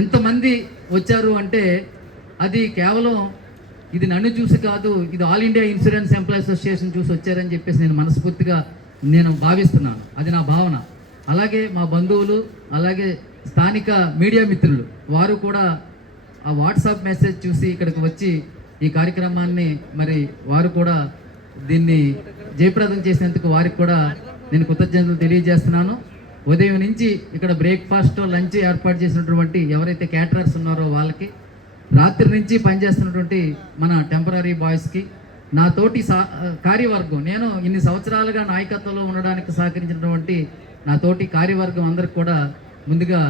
ఇంతమంది వచ్చారు అంటే అది కేవలం ఇది నన్ను చూసి కాదు, ఇది all India insurance employees association చూసి వచ్చారని చెప్పేసి నేను మనస్ఫూర్తిగా భావిస్తున్నాను. అది నా భావన. అలాగే మా బంధువులు, అలాగే స్థానిక మీడియా మిత్రులు వారు కూడా ఆ వాట్సాప్ మెసేజ్ చూసి ఇక్కడికి వచ్చి ఈ కార్యక్రమాన్ని మరి వారు కూడా దీన్ని జయప్రదం చేసినందుకు వారికి కూడా నేను కృతజ్ఞతలు తెలియజేస్తున్నాను. ఉదయం నుంచి ఇక్కడ బ్రేక్ఫాస్ట్, లంచ్ ఏర్పాటు చేసినటువంటి ఎవరైతే క్యాటరర్స్ ఉన్నారో వాళ్ళకి, రాత్రి నుంచి పనిచేస్తున్నటువంటి మన టెంపరీ బాయ్స్కి, నా తోటి కార్యవర్గం, నేను ఇన్ని సంవత్సరాలుగా నాయకత్వంలో ఉండడానికి సహకరించినటువంటి నా తోటి కార్యవర్గం అందరికి కూడా ముందుగా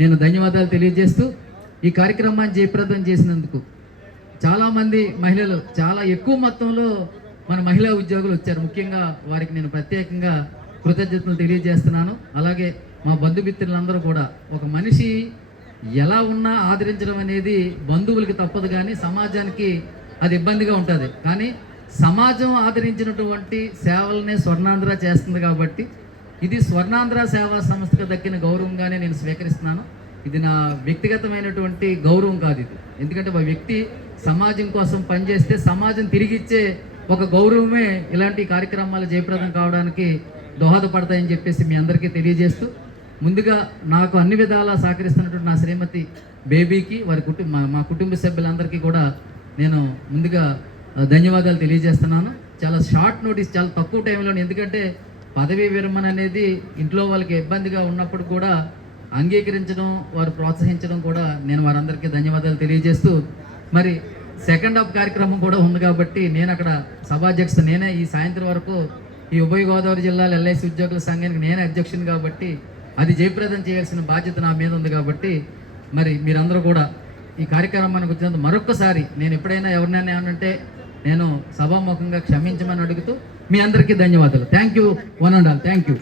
నేను ధన్యవాదాలు తెలియజేస్తూ ఈ కార్యక్రమాన్ని జయప్రదం చేసినందుకు చాలామంది మహిళలు చాలా ఎక్కువ మొత్తంలో మన మహిళా ఉద్యోగులు వచ్చారు. ముఖ్యంగా వారికి నేను ప్రత్యేకంగా కృతజ్ఞతలు తెలియజేస్తున్నాను. అలాగే మా బంధుమిత్రులందరూ కూడా, ఒక మనిషి ఎలా ఉన్నా ఆదరించడం అనేది బంధువులకి తప్పదు, కానీ సమాజానికి అది ఇబ్బందిగా ఉంటుంది. కానీ సమాజం ఆదరించినటువంటి సేవలనే స్వర్ణాంధ్ర చేస్తుంది కాబట్టి ఇది స్వర్ణాంధ్ర సేవా సంస్థకు దక్కిన గౌరవంగానే నేను స్వీకరిస్తున్నాను. ఇది నా వ్యక్తిగతమైనటువంటి గౌరవం కాదు ఇది. ఎందుకంటే ఒక వ్యక్తి సమాజం కోసం పనిచేస్తే సమాజం తిరిగిచ్చే ఒక గౌరవమే ఇలాంటి కార్యక్రమాలు జయప్రదం కావడానికి దోహదపడతాయని చెప్పేసి మీ అందరికీ తెలియజేస్తూ, ముందుగా నాకు అన్ని విధాలా సహకరిస్తున్నటువంటి నా శ్రీమతి బేబీకి, వారి మా కుటుంబ సభ్యులందరికీ కూడా నేను ముందుగా ధన్యవాదాలు తెలియజేస్తున్నాను. చాలా షార్ట్ నోటీస్, చాలా తక్కువ టైంలో, ఎందుకంటే పదవీ విరమణ అనేది ఇంట్లో వాళ్ళకి ఇబ్బందిగా ఉన్నప్పుడు కూడా అంగీకరించడం, వారు ప్రోత్సహించడం కూడా నేను వారందరికీ ధన్యవాదాలు తెలియజేస్తూ, మరి సెకండ్ హాఫ్ కార్యక్రమం కూడా ఉంది కాబట్టి నేను అక్కడ సభాధ్యక్షత నేనే. ఈ సాయంత్రం వరకు ఈ ఉభయ గోదావరి జిల్లాల ఎల్ఐసి ఉద్యోగుల సంఘానికి నేనే అధ్యక్షుని కాబట్టి అది జయప్రదం చేయాల్సిన బాధ్యత నా మీద ఉంది. కాబట్టి మరి మీరందరూ కూడా ఈ కార్యక్రమానికి వచ్చినందుకు మరొక్కసారి నేను ఎప్పుడైనా ఎవరినైనా ఏమనంటే నేను సభాముఖంగా క్షమించమని అడుగుతూ మీ అందరికీ ధన్యవాదాలు. Thank you one and all. Thank you.